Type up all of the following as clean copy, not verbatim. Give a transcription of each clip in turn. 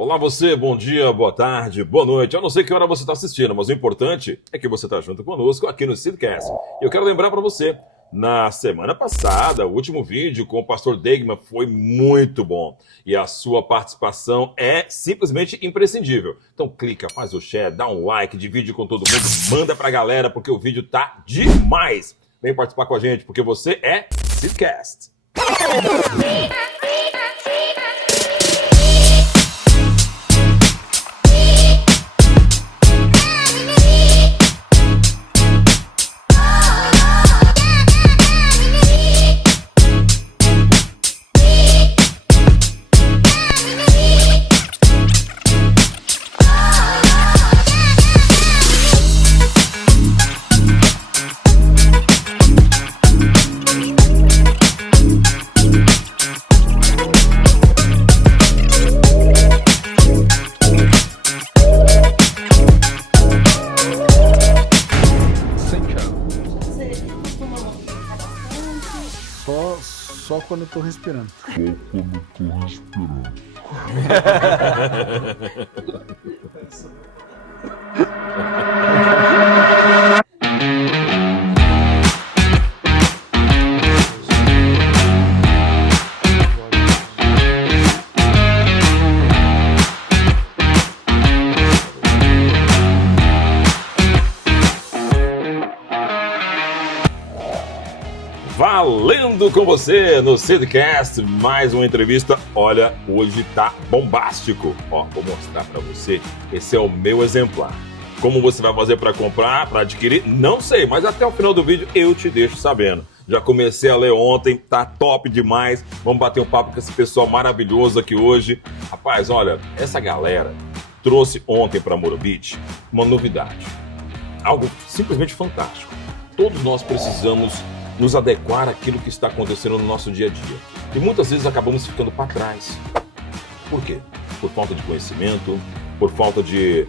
Olá você, bom dia, boa tarde, boa noite. Eu não sei que hora você está assistindo, mas o importante é que você está junto conosco aqui no Sidcast. E eu quero lembrar para você, na semana passada, o último vídeo com o pastor Degman foi muito bom. E a sua participação é simplesmente imprescindível. Então clica, faz o share, dá um like, divide com todo mundo, manda pra galera, porque o vídeo tá demais. Vem participar com a gente, porque você é Sidcast. Só quando eu tô respirando. Valendo com você no Sidcast, mais uma entrevista. Olha, hoje tá bombástico. Ó, vou mostrar pra você. Esse é o meu exemplar. Como você vai fazer pra comprar, pra adquirir? Não sei, mas até o final do vídeo eu te deixo sabendo. Já comecei a ler ontem, tá top demais. Vamos bater um papo com esse pessoal maravilhoso aqui hoje. Rapaz, olha, essa galera trouxe ontem pra Muro Beach uma novidade. Algo simplesmente fantástico. Todos nós precisamos nos adequar àquilo que está acontecendo no nosso dia a dia. E muitas vezes acabamos ficando para trás. Por quê? Por falta de conhecimento, por falta de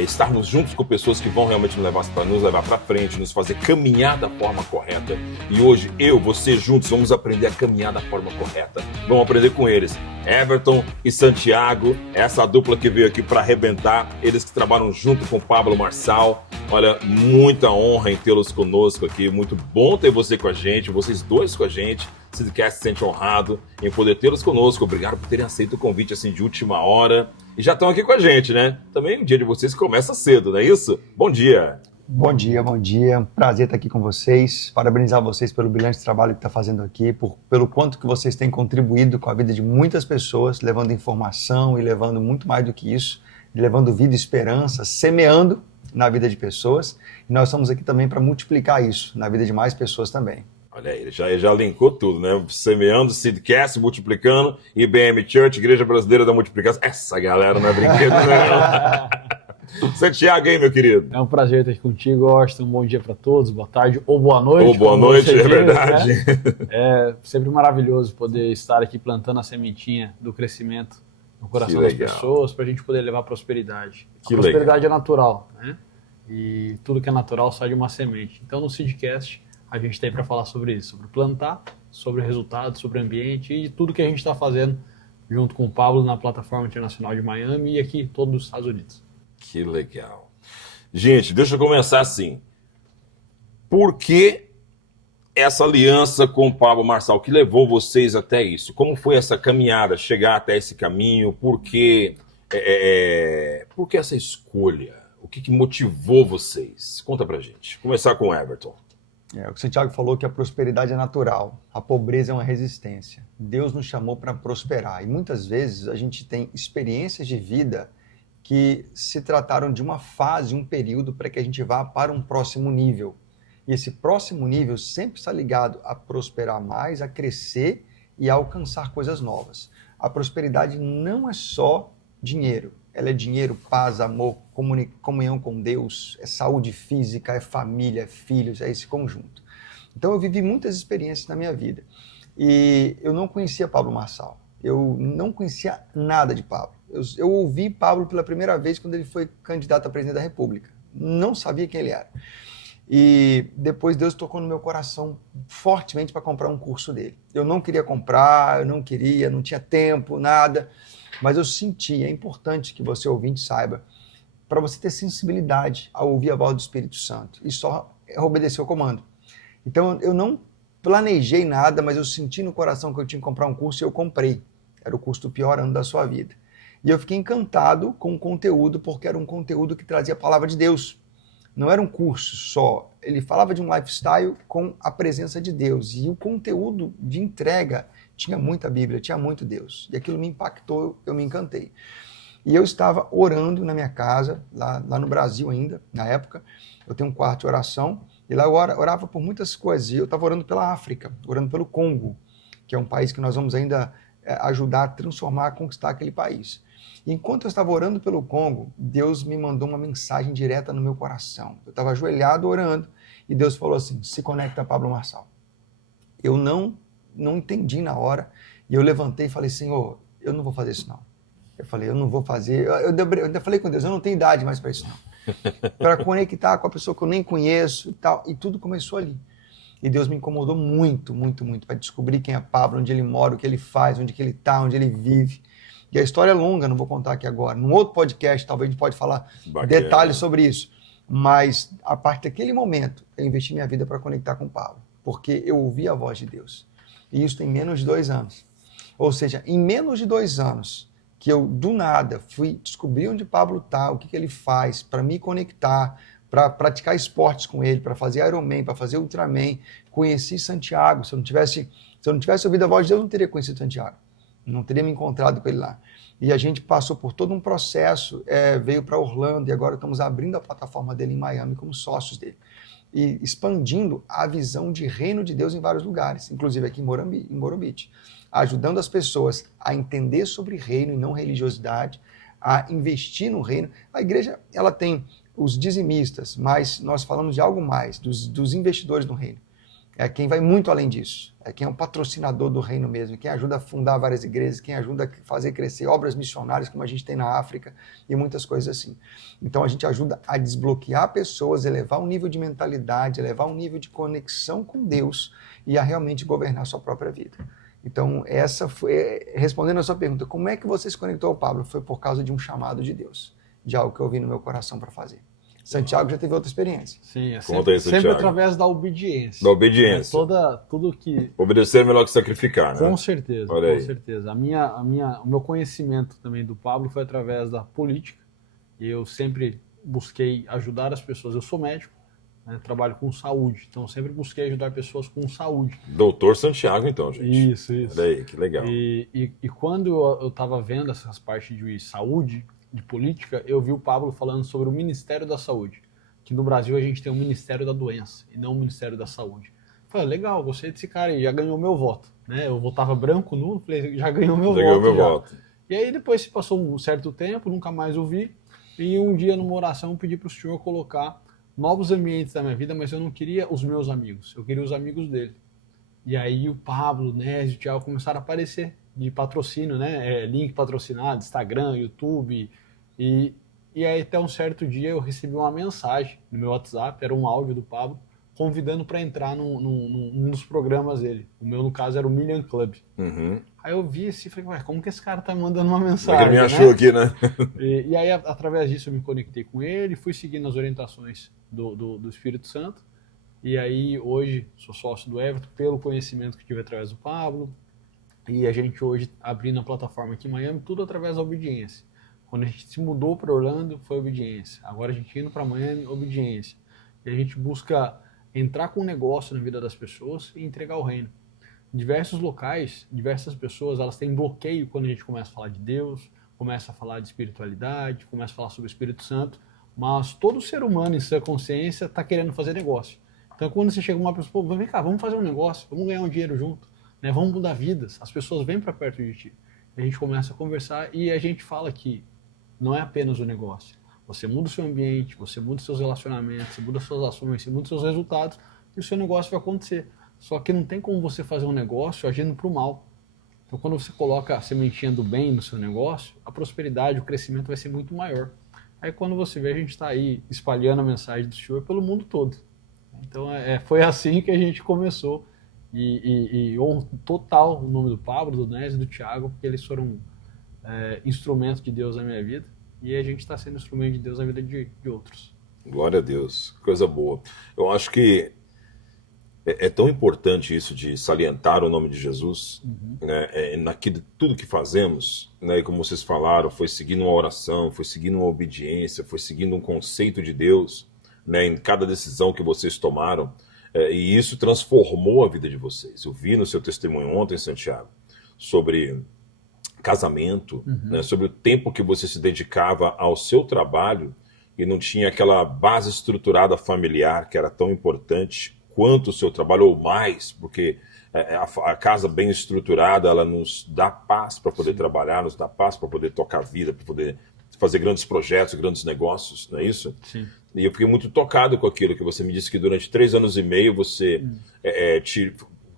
estarmos juntos com pessoas que vão realmente nos levar para frente, nos fazer caminhar da forma correta. E hoje, você juntos, vamos aprender a caminhar da forma correta. Vamos aprender com eles. Everton e Santiago, essa dupla que veio aqui para arrebentar, eles que trabalham junto com o Pablo Marçal. Olha, muita honra em tê-los conosco aqui, muito bom ter você com a gente, vocês dois com a gente. O Sidcast se sente honrado em poder tê-los conosco. Obrigado por terem aceito o convite assim de última hora. E já estão aqui com a gente, né? Também o dia de vocês começa cedo, não é isso? Bom dia! Bom dia, bom dia. Prazer estar aqui com vocês. Parabenizar vocês pelo brilhante trabalho que está fazendo aqui, pelo quanto que vocês têm contribuído com a vida de muitas pessoas, levando informação e levando muito mais do que isso, levando vida e esperança, semeando na vida de pessoas. E nós estamos aqui também para multiplicar isso na vida de mais pessoas também. Olha aí, ele já linkou tudo, né? Semeando, Sidcast, multiplicando, IBM Church, Igreja Brasileira da Multiplicação. Essa galera não é brinquedo, não. Santiago, hein, meu querido? É um prazer estar aqui contigo, Austin. Um bom dia para todos, boa tarde ou boa noite. Ou boa noite, é verdade. Né? É sempre maravilhoso poder estar aqui plantando a sementinha do crescimento no coração das pessoas, para a gente poder levar prosperidade. A prosperidade é natural, né? E tudo que é natural sai de uma semente. Então, no Sidcast, a gente tem para falar sobre isso, sobre plantar, sobre resultados, sobre ambiente e tudo que a gente está fazendo junto com o Pablo na plataforma internacional de Miami e aqui todos os Estados Unidos. Que legal. Gente, deixa eu começar assim. Por que essa aliança com o Pablo Marçal que levou vocês até isso? Como foi essa caminhada, chegar até esse caminho? Por que essa escolha? O que motivou vocês? Conta pra gente. Começar com o Everton. O Santiago falou que a prosperidade é natural, a pobreza é uma resistência. Deus nos chamou para prosperar e muitas vezes a gente tem experiências de vida que se trataram de uma fase, um período para que a gente vá para um próximo nível. E esse próximo nível sempre está ligado a prosperar mais, a crescer e a alcançar coisas novas. A prosperidade não é só dinheiro. Ela é dinheiro, paz, amor, comunhão com Deus, é saúde física, é família, é filhos, é esse conjunto. Então eu vivi muitas experiências na minha vida e eu não conhecia Pablo Marçal, eu não conhecia nada de Pablo. Eu ouvi Pablo pela primeira vez quando ele foi candidato a presidente da República, não sabia quem ele era. E depois Deus tocou no meu coração fortemente para comprar um curso dele. Eu não queria comprar, não tinha tempo, nada. mas eu senti, é importante que você ouvinte saiba, para você ter sensibilidade ao ouvir a voz do Espírito Santo e só obedecer o comando. Então eu não planejei nada, mas eu senti no coração que eu tinha que comprar um curso e eu comprei. Era o curso do pior ano da sua vida. E eu fiquei encantado com o conteúdo, porque era um conteúdo que trazia a palavra de Deus. Não era um curso só. Ele falava de um lifestyle com a presença de Deus. E o conteúdo de entrega tinha muita Bíblia, tinha muito Deus. E aquilo me impactou, eu me encantei. E eu estava orando na minha casa, lá no Brasil ainda, na época. Eu tenho um quarto de oração. E lá eu orava por muitas coisas. E eu estava orando pela África, orando pelo Congo, que é um país que nós vamos ainda ajudar a transformar, a conquistar aquele país. E enquanto eu estava orando pelo Congo, Deus me mandou uma mensagem direta no meu coração. Eu estava ajoelhado orando e Deus falou assim, se conecta a Pablo Marçal. Eu não entendi na hora e eu levantei e falei, Senhor, eu não vou fazer isso não. Eu falei, eu não vou fazer. Eu ainda falei com Deus, eu não tenho idade mais para isso não. Para conectar com a pessoa que eu nem conheço e tal. E tudo começou ali. E Deus me incomodou muito, muito, muito para descobrir quem é Pablo, onde ele mora, o que ele faz, onde que ele está, onde ele vive. E a história é longa, não vou contar aqui agora. Num outro podcast, talvez a gente pode falar detalhes sobre isso. Mas, a partir daquele momento, eu investi minha vida para conectar com Pablo. Porque eu ouvi a voz de Deus. E isso tem menos de 2 anos. Ou seja, em menos de 2 anos, que eu, do nada, fui descobrir onde Pablo está, o que ele faz, para me conectar, para praticar esportes com ele, para fazer Ironman, para fazer Ultraman. Conheci Santiago. Se eu não tivesse ouvido a voz de Deus, eu não teria conhecido Santiago. Não teria me encontrado com ele lá. E a gente passou por todo um processo, veio para Orlando e agora estamos abrindo a plataforma dele em Miami como sócios dele. E expandindo a visão de reino de Deus em vários lugares, inclusive aqui em Morumbi, ajudando as pessoas a entender sobre reino e não religiosidade, a investir no reino. A igreja ela tem os dizimistas, mas nós falamos de algo mais, dos investidores no reino. É quem vai muito além disso. É quem é um patrocinador do reino mesmo, quem ajuda a fundar várias igrejas, quem ajuda a fazer crescer obras missionárias, como a gente tem na África, e muitas coisas assim. Então a gente ajuda a desbloquear pessoas, elevar um nível de mentalidade, elevar um nível de conexão com Deus e a realmente governar a sua própria vida. Então essa foi, respondendo a sua pergunta, como é que você se conectou ao Pablo? Foi por causa de um chamado de Deus, de algo que eu vi no meu coração para fazer. Santiago já teve outra experiência. Sim, é sempre através da obediência. Da obediência. Tudo que... Obedecer é melhor que sacrificar, né? Com certeza, com certeza. O meu conhecimento também do Pablo foi através da política. E eu sempre busquei ajudar as pessoas. Eu sou médico, né, trabalho com saúde, então sempre busquei ajudar pessoas com saúde. Doutor Santiago, então, gente. Isso. Olha aí, que legal. E quando eu estava vendo essas partes de saúde, de política, eu vi o Pablo falando sobre o Ministério da Saúde, que no Brasil a gente tem o Ministério da Doença e não o Ministério da Saúde. Eu falei, legal, gostei desse cara aí, já ganhou meu voto, né? Eu votava branco, nulo, falei, já ganhou meu voto. E aí depois se passou um certo tempo, nunca mais ouvi, e um dia numa oração eu pedi para o senhor colocar novos ambientes da minha vida, mas eu não queria os meus amigos, eu queria os amigos dele. E aí o Pablo, o Nésio, o Thiago começaram a aparecer de patrocínio, né? Link patrocinado, Instagram, YouTube. E aí até um certo dia eu recebi uma mensagem no meu WhatsApp, era um áudio do Pablo, convidando para entrar num dos programas dele. O meu, no caso, era o Million Club. Uhum. Aí eu vi assim, falei, ué, como que esse cara tá me mandando uma mensagem? Como é que ele me achou aqui, né? E aí, através disso, eu me conectei com ele, fui seguindo as orientações do Espírito Santo. E aí, hoje, sou sócio do Everton, pelo conhecimento que tive através do Pablo. E a gente hoje, abrindo a plataforma aqui em Miami, tudo através da obediência. Quando a gente se mudou para Orlando, foi obediência. Agora a gente indo para Miami, obediência. E a gente busca entrar com um negócio na vida das pessoas e entregar o reino. Em diversos locais, diversas pessoas, elas têm bloqueio quando a gente começa a falar de Deus, começa a falar de espiritualidade, começa a falar sobre o Espírito Santo, mas todo ser humano em sua consciência está querendo fazer negócio. Então quando você chega uma pessoa, vem cá, vamos fazer um negócio, vamos ganhar um dinheiro junto, né? Vamos mudar vidas, as pessoas vêm para perto de ti. A gente começa a conversar e a gente fala que não é apenas o negócio. Você muda o seu ambiente, você muda os seus relacionamentos, você muda as suas ações, você muda os seus resultados e o seu negócio vai acontecer. Só que não tem como você fazer um negócio agindo para o mal. Então quando você coloca a sementinha do bem no seu negócio, a prosperidade, o crescimento vai ser muito maior. Aí quando você vê, a gente está aí espalhando a mensagem do Senhor pelo mundo todo. Então foi assim que a gente começou. E honro total o nome do Pablo, do Nésio e do Thiago, porque eles foram instrumento de Deus na minha vida, e a gente está sendo instrumento de Deus na vida de outros. Glória a Deus, coisa boa. Eu acho que é tão importante isso de salientar o nome de Jesus, né, naquilo, tudo que fazemos, né, e como vocês falaram, foi seguindo uma oração, foi seguindo uma obediência, foi seguindo um conceito de Deus, né, em cada decisão que vocês tomaram, e isso transformou a vida de vocês. Eu vi no seu testemunho ontem, Santiago, sobre casamento, né, sobre o tempo que você se dedicava ao seu trabalho e não tinha aquela base estruturada familiar que era tão importante quanto o seu trabalho, ou mais, porque a casa bem estruturada, ela nos dá paz para poder trabalhar, nos dá paz para poder tocar a vida, para poder fazer grandes projetos, grandes negócios, não é isso? Sim. E eu fiquei muito tocado com aquilo que você me disse, que durante 3 anos e meio você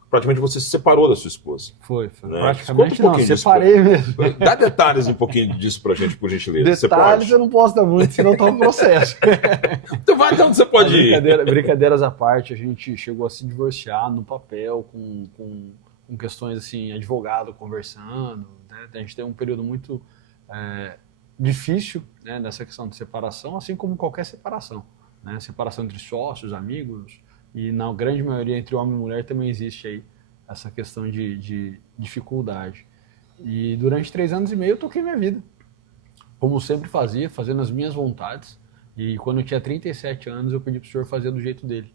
praticamente você se separou da sua esposa. Foi. Né? Praticamente não, separei mesmo. Dá detalhes um pouquinho disso pra gente, por gentileza. Detalhes eu não posso dar muito, senão tá um processo. Então vai até onde você pode ir. Brincadeiras à parte, a gente chegou a se divorciar no papel, com questões assim, advogado conversando, né? A gente tem um período muito difícil, né, nessa questão de separação, assim como qualquer separação, né? Separação entre sócios, amigos, e na grande maioria entre homem e mulher também existe aí essa questão de dificuldade. E durante 3 anos e meio eu toquei minha vida, como sempre fazia, fazendo as minhas vontades. E quando eu tinha 37 anos eu pedi para o Senhor fazer do jeito dele.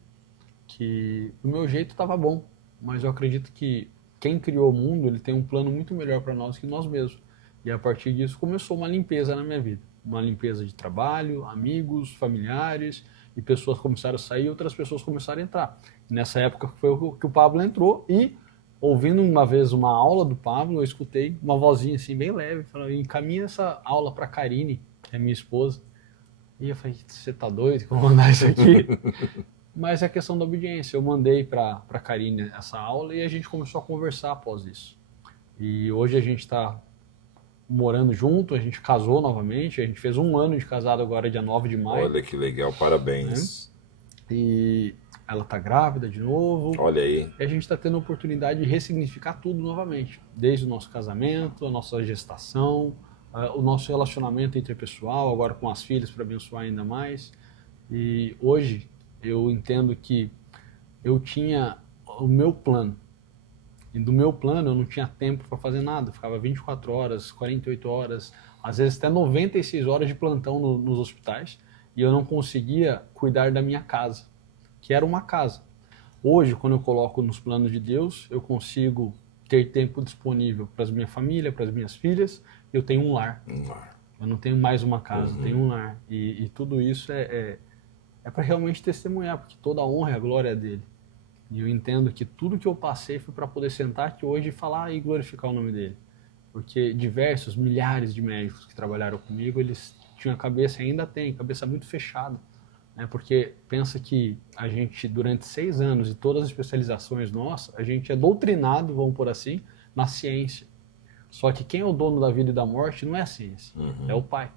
Que o meu jeito estava bom, mas eu acredito que quem criou o mundo, ele tem um plano muito melhor para nós que nós mesmos. E a partir disso começou uma limpeza na minha vida. Uma limpeza de trabalho, amigos, familiares, e pessoas começaram a sair, outras pessoas começaram a entrar. E nessa época foi que o Pablo entrou, e ouvindo uma vez uma aula do Pablo, eu escutei uma vozinha assim bem leve, falando: encaminha essa aula para a Karine, que é minha esposa. E eu falei: você tá doido que eu vou mandar isso aqui? Mas é a questão da obediência. Eu mandei para a Karine essa aula e a gente começou a conversar após isso. E hoje a gente está morando junto, a gente casou novamente, a gente fez 1 ano de casado agora, dia 9 de maio. Olha que legal, parabéns. E ela tá grávida de novo. Olha aí. E a gente está tendo a oportunidade de ressignificar tudo novamente, desde o nosso casamento, a nossa gestação, o nosso relacionamento interpessoal, agora com as filhas, para abençoar ainda mais. E hoje eu entendo que eu tinha o meu plano. E do meu plano eu não tinha tempo para fazer nada, eu ficava 24 horas, 48 horas, às vezes até 96 horas de plantão nos hospitais, e eu não conseguia cuidar da minha casa, que era uma casa. Hoje, quando eu coloco nos planos de Deus, eu consigo ter tempo disponível para a minha família, para as minhas filhas, e eu tenho um lar. Eu não tenho mais uma casa, eu tenho um lar. E tudo isso é para realmente testemunhar, porque toda a honra e a glória é dele. E eu entendo que tudo que eu passei foi para poder sentar aqui hoje e falar e glorificar o nome dele. Porque milhares de médicos que trabalharam comigo, eles tinham a cabeça, ainda tem, cabeça muito fechada. Né? Porque pensa que a gente, durante 6 anos e todas as especializações nossas, a gente é doutrinado, vamos por assim, na ciência. Só que quem é o dono da vida e da morte não é a ciência, é o Pai.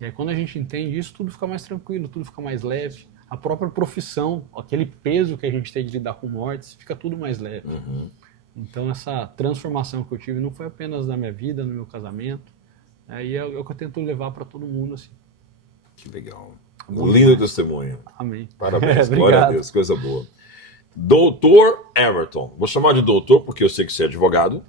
E aí quando a gente entende isso, tudo fica mais tranquilo, tudo fica mais leve. A própria profissão, aquele peso que a gente tem de lidar com mortes, fica tudo mais leve. Então essa transformação que eu tive não foi apenas na minha vida, no meu casamento, e é o que eu tento levar para todo mundo. Assim. Que legal. Um lindo testemunho. Amém. Parabéns, glória a Deus, coisa boa. Doutor Everton, vou chamar de doutor porque eu sei que você é advogado.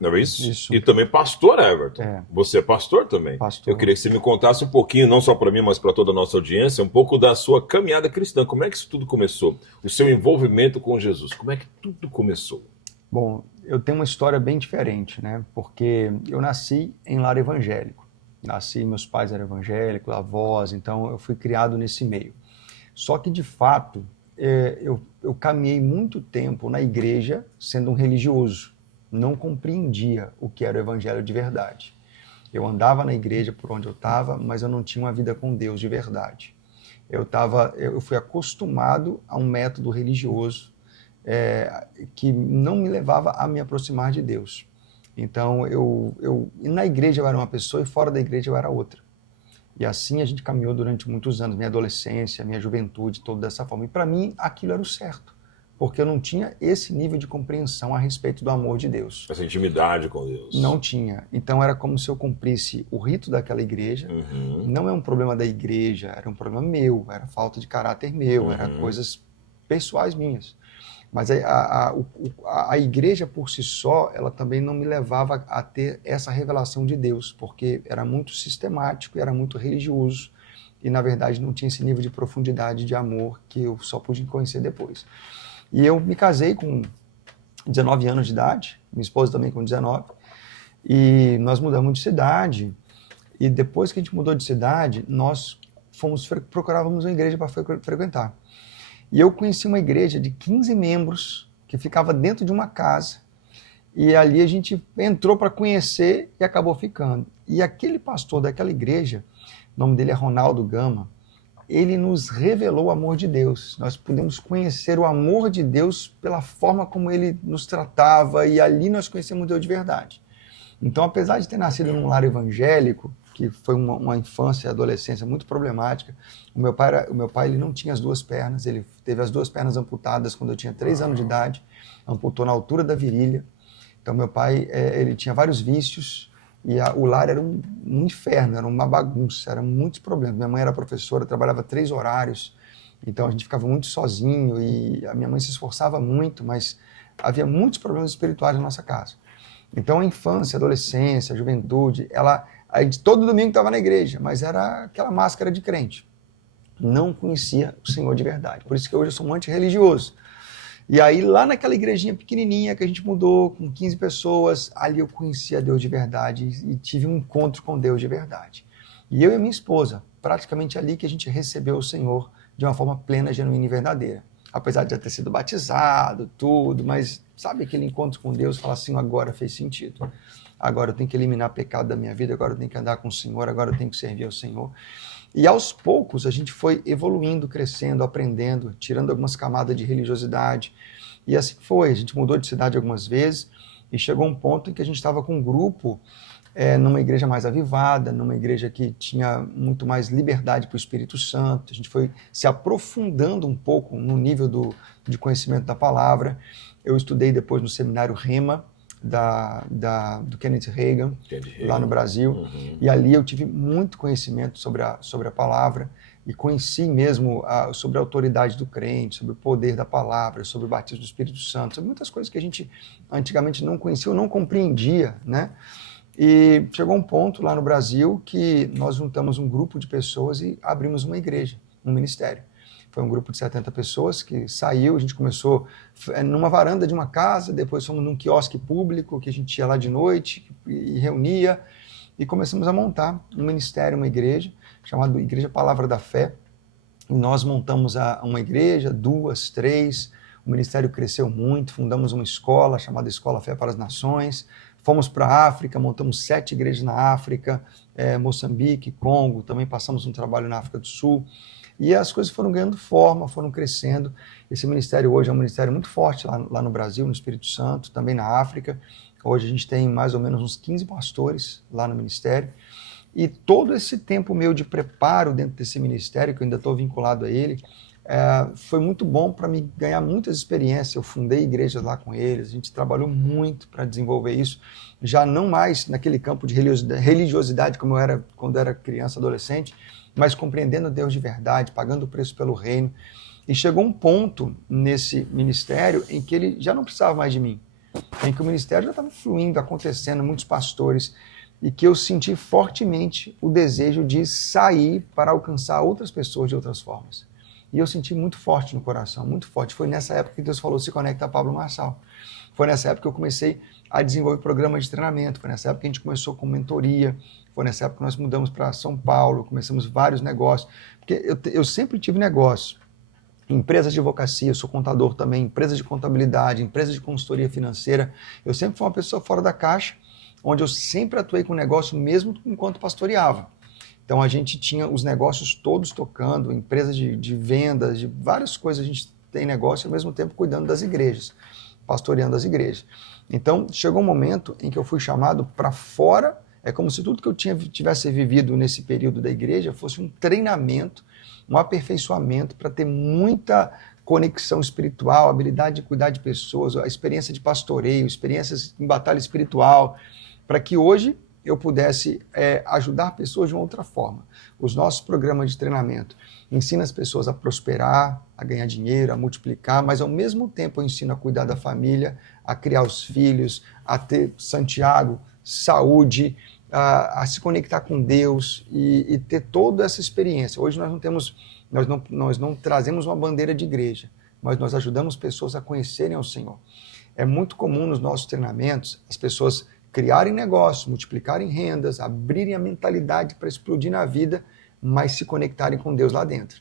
Não é isso? Isso. E também pastor Everton. É. Você é pastor também. Pastor. Eu queria que você me contasse um pouquinho, não só para mim, mas para toda a nossa audiência, um pouco da sua caminhada cristã. Como é que isso tudo começou? O seu envolvimento com Jesus. Como é que tudo começou? Bom, eu tenho uma história bem diferente, né? Porque eu nasci em lar evangélico. Meus pais eram evangélicos, avós, então eu fui criado nesse meio. Só que, de fato, eu caminhei muito tempo na igreja sendo um religioso. Não compreendia o que era o evangelho de verdade. Eu andava na igreja por onde eu estava, mas eu não tinha uma vida com Deus de verdade. Eu fui acostumado a um método religioso que não me levava a me aproximar de Deus. Então, na igreja eu era uma pessoa e fora da igreja eu era outra. E assim a gente caminhou durante muitos anos, minha adolescência, minha juventude, toda dessa forma. E para mim, aquilo era o certo. porque eu não tinha esse nível de compreensão a respeito do amor de Deus. Essa intimidade com Deus. Não tinha. Então era como se eu cumprisse o rito daquela igreja. Não é um problema da igreja, era um problema meu, era falta de caráter meu, era coisas pessoais minhas. Mas a igreja por si só, ela também não me levava a ter essa revelação de Deus, porque era muito sistemático, era muito religioso, e na verdade não tinha esse nível de profundidade de amor que eu só pude conhecer depois. E eu me casei com 19 anos de idade, minha esposa também com 19, e nós mudamos de cidade, e depois que a gente mudou de cidade, nós procurávamos uma igreja para frequentar. E eu conheci uma igreja de 15 membros que ficava dentro de uma casa. E ali a gente entrou para conhecer e acabou ficando. E aquele pastor daquela igreja, o nome dele é Ronaldo Gama, ele nos revelou o amor de Deus. Nós pudemos conhecer o amor de Deus pela forma como ele nos tratava, e ali nós conhecemos Deus de verdade. Então, apesar de ter nascido num lar evangélico, que foi uma infância e adolescência muito problemática. O meu pai ele não tinha as duas pernas, ele teve as duas pernas amputadas quando eu tinha 3 anos de idade, amputou na altura da virilha. Então meu pai ele tinha vários vícios e o lar era um inferno, era uma bagunça, eram muitos problemas. Minha mãe era professora, trabalhava 3 horários, então a gente ficava muito sozinho e a minha mãe se esforçava muito, mas havia muitos problemas espirituais na nossa casa. Então a infância, a adolescência, a juventude, a gente todo domingo estava na igreja, mas era aquela máscara de crente. Não conhecia o Senhor de verdade. Por isso que hoje eu sou um antirreligioso. E aí, lá naquela igrejinha pequenininha que a gente mudou, com 15 pessoas, ali eu conhecia Deus de verdade e tive um encontro com Deus de verdade. E eu e minha esposa, praticamente ali que a gente recebeu o Senhor de uma forma plena, genuína e verdadeira. Apesar de já ter sido batizado, tudo, mas sabe aquele encontro com Deus, falar assim, agora fez sentido. Agora eu tenho que eliminar pecado da minha vida, agora eu tenho que andar com o Senhor, agora eu tenho que servir ao Senhor. E aos poucos a gente foi evoluindo, crescendo, aprendendo, tirando algumas camadas de religiosidade. E assim foi, a gente mudou de cidade algumas vezes e chegou um ponto em que a gente estava com um grupo numa igreja mais avivada, numa igreja que tinha muito mais liberdade para o Espírito Santo. A gente foi se aprofundando um pouco no nível de conhecimento da palavra. Eu estudei depois no seminário Rema, do Kenneth Hagin, lá no Brasil, e ali eu tive muito conhecimento sobre a palavra e conheci mesmo sobre a autoridade do crente, sobre o poder da palavra, sobre o batismo do Espírito Santo, sobre muitas coisas que a gente antigamente não conhecia ou não compreendia, né? E chegou um ponto lá no Brasil que nós juntamos um grupo de pessoas e abrimos uma igreja, um ministério. Foi um grupo de 70 pessoas que saiu, a gente começou numa varanda de uma casa, depois fomos num quiosque público, que a gente ia lá de noite e reunia, e começamos a montar um ministério, uma igreja, chamada Igreja Palavra da Fé. E nós montamos uma igreja, 2, 3, o ministério cresceu muito, fundamos uma escola chamada Escola Fé para as Nações, fomos para a África, montamos 7 igrejas na África, Moçambique, Congo, também passamos um trabalho na África do Sul. E as coisas foram ganhando forma, foram crescendo. Esse ministério hoje é um ministério muito forte lá no Brasil, no Espírito Santo, também na África. Hoje a gente tem mais ou menos uns 15 pastores lá no ministério. E todo esse tempo meu de preparo dentro desse ministério, que eu ainda estou vinculado a ele, foi muito bom para me ganhar muitas experiências. Eu fundei igrejas lá com eles, a gente trabalhou muito para desenvolver isso, já não mais naquele campo de religiosidade como eu era quando eu era criança, adolescente, mas compreendendo Deus de verdade, pagando o preço pelo reino. E chegou um ponto nesse ministério em que ele já não precisava mais de mim, em que o ministério já estava fluindo, acontecendo, muitos pastores, e que eu senti fortemente o desejo de sair para alcançar outras pessoas de outras formas. E eu senti muito forte no coração, muito forte. Foi nessa época que Deus falou, se conecta a Pablo Marçal. Foi nessa época que eu comecei a desenvolver programas de treinamento, foi nessa época que a gente começou com mentoria, foi nessa época que nós mudamos para São Paulo, começamos vários negócios, porque eu sempre tive negócio, empresas de advocacia, eu sou contador também, empresas de contabilidade, empresas de consultoria financeira, eu sempre fui uma pessoa fora da caixa, onde eu sempre atuei com negócio mesmo enquanto pastoreava. Então a gente tinha os negócios todos tocando, empresas de vendas, de várias coisas, a gente tem negócio ao mesmo tempo cuidando das igrejas, pastoreando as igrejas. Então chegou um momento em que eu fui chamado para fora, é como se tudo que eu tivesse vivido nesse período da igreja fosse um treinamento, um aperfeiçoamento para ter muita conexão espiritual, habilidade de cuidar de pessoas, a experiência de pastoreio, experiências em batalha espiritual, para que hoje eu pudesse ajudar pessoas de uma outra forma. Os nossos programas de treinamento ensinam as pessoas a prosperar, a ganhar dinheiro, a multiplicar, mas ao mesmo tempo eu ensino a cuidar da família, a criar os filhos, a ter Santiago, saúde, a se conectar com Deus e ter toda essa experiência. Hoje nós não trazemos uma bandeira de igreja, mas nós ajudamos pessoas a conhecerem ao Senhor. É muito comum nos nossos treinamentos as pessoas criarem negócios, multiplicarem rendas, abrirem a mentalidade para explodir na vida, mas se conectarem com Deus lá dentro.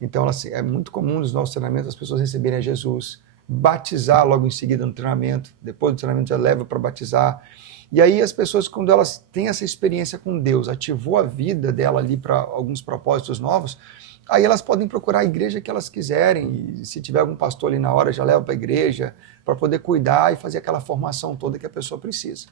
Então, é muito comum nos nossos treinamentos as pessoas receberem a Jesus, batizar logo em seguida no treinamento, depois do treinamento já leva para batizar. E aí as pessoas, quando elas têm essa experiência com Deus, ativou a vida dela ali para alguns propósitos novos, aí elas podem procurar a igreja que elas quiserem, e se tiver algum pastor ali na hora, já leva para a igreja, para poder cuidar e fazer aquela formação toda que a pessoa precisa.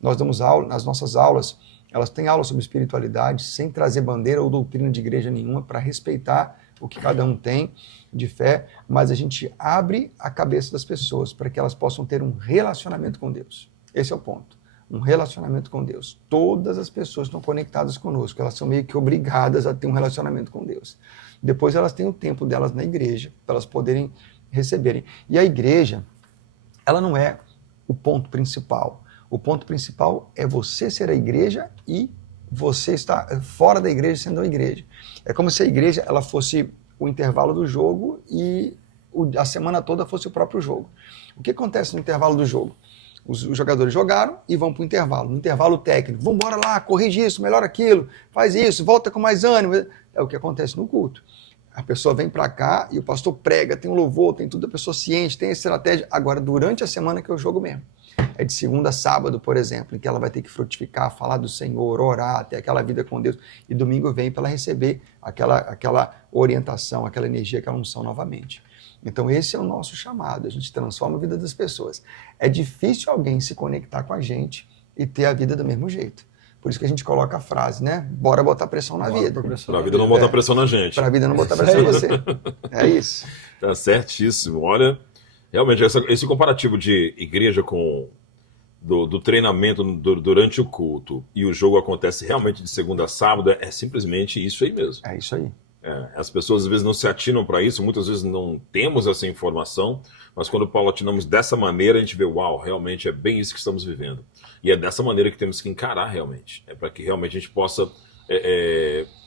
Nós damos aula, nas nossas aulas, elas têm aula sobre espiritualidade, sem trazer bandeira ou doutrina de igreja nenhuma, para respeitar o que cada um tem de fé, mas a gente abre a cabeça das pessoas para que elas possam ter um relacionamento com Deus. Esse é o ponto. Um relacionamento com Deus. Todas as pessoas estão conectadas conosco, elas são meio que obrigadas a ter um relacionamento com Deus. Depois elas têm o tempo delas na igreja, para elas poderem receberem. E a igreja, ela não é o ponto principal. O ponto principal é você ser a igreja e você estar fora da igreja sendo a igreja. É como se a igreja ela fosse o intervalo do jogo e a semana toda fosse o próprio jogo. O que acontece no intervalo do jogo? Os jogadores jogaram e vão para o intervalo. No intervalo técnico, vamos embora lá, corrige isso, melhora aquilo, faz isso, volta com mais ânimo. É o que acontece no culto. A pessoa vem para cá e o pastor prega, tem um louvor, tem tudo, a pessoa ciente, tem a estratégia. Agora, durante a semana que é o jogo mesmo. É de segunda a sábado, por exemplo, em que ela vai ter que frutificar, falar do Senhor, orar, ter aquela vida com Deus. E domingo vem para ela receber aquela orientação, aquela energia, aquela unção novamente. Então esse é o nosso chamado, a gente transforma a vida das pessoas. É difícil alguém se conectar com a gente e ter a vida do mesmo jeito. Por isso que a gente coloca a frase, né? Bora botar pressão na vida. Para a vida não botar pressão na gente. Para a vida não botar pressão em você. É isso. Tá certíssimo. Olha, realmente, esse comparativo de igreja com do treinamento durante o culto e o jogo acontece realmente de segunda a sábado, é simplesmente isso aí mesmo. É isso aí. As pessoas às vezes não se atinam para isso, muitas vezes não temos essa informação, mas quando atinamos dessa maneira, a gente vê, uau, realmente é bem isso que estamos vivendo. E é dessa maneira que temos que encarar realmente, para que realmente a gente possa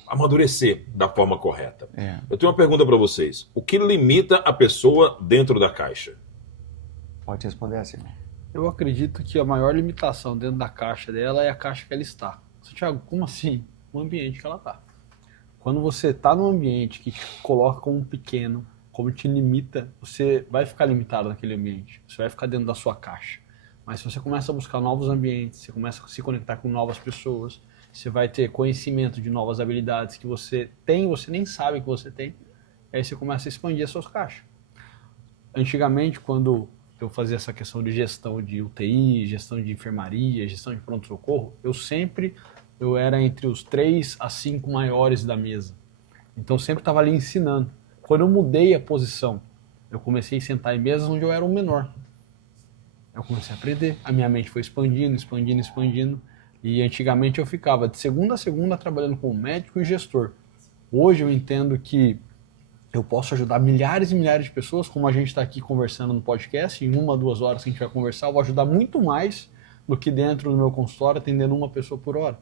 amadurecer da forma correta. Eu tenho uma pergunta para vocês. O que limita a pessoa dentro da caixa? Pode responder assim. Eu acredito que a maior limitação dentro da caixa dela é a caixa que ela está. Santiago, como assim? O ambiente que ela está. Quando você está num ambiente que te coloca como pequeno, como te limita, você vai ficar limitado naquele ambiente. Você vai ficar dentro da sua caixa. Mas se você começa a buscar novos ambientes, você começa a se conectar com novas pessoas, você vai ter conhecimento de novas habilidades que você tem, você nem sabe que você tem, aí você começa a expandir as suas caixas. Antigamente, quando eu fazia essa questão de gestão de UTI, gestão de enfermaria, gestão de pronto-socorro, eu era entre os 3 a 5 maiores da mesa. Então sempre estava ali ensinando. Quando eu mudei a posição, eu comecei a sentar em mesas onde eu era o menor. Eu comecei a aprender, a minha mente foi expandindo, expandindo, expandindo. E antigamente eu ficava de segunda a segunda trabalhando como médico e gestor. Hoje eu entendo que eu posso ajudar milhares e milhares de pessoas, como a gente está aqui conversando no podcast, em 1 a 2 horas que a gente vai conversar, eu vou ajudar muito mais do que dentro do meu consultório atendendo uma pessoa por hora.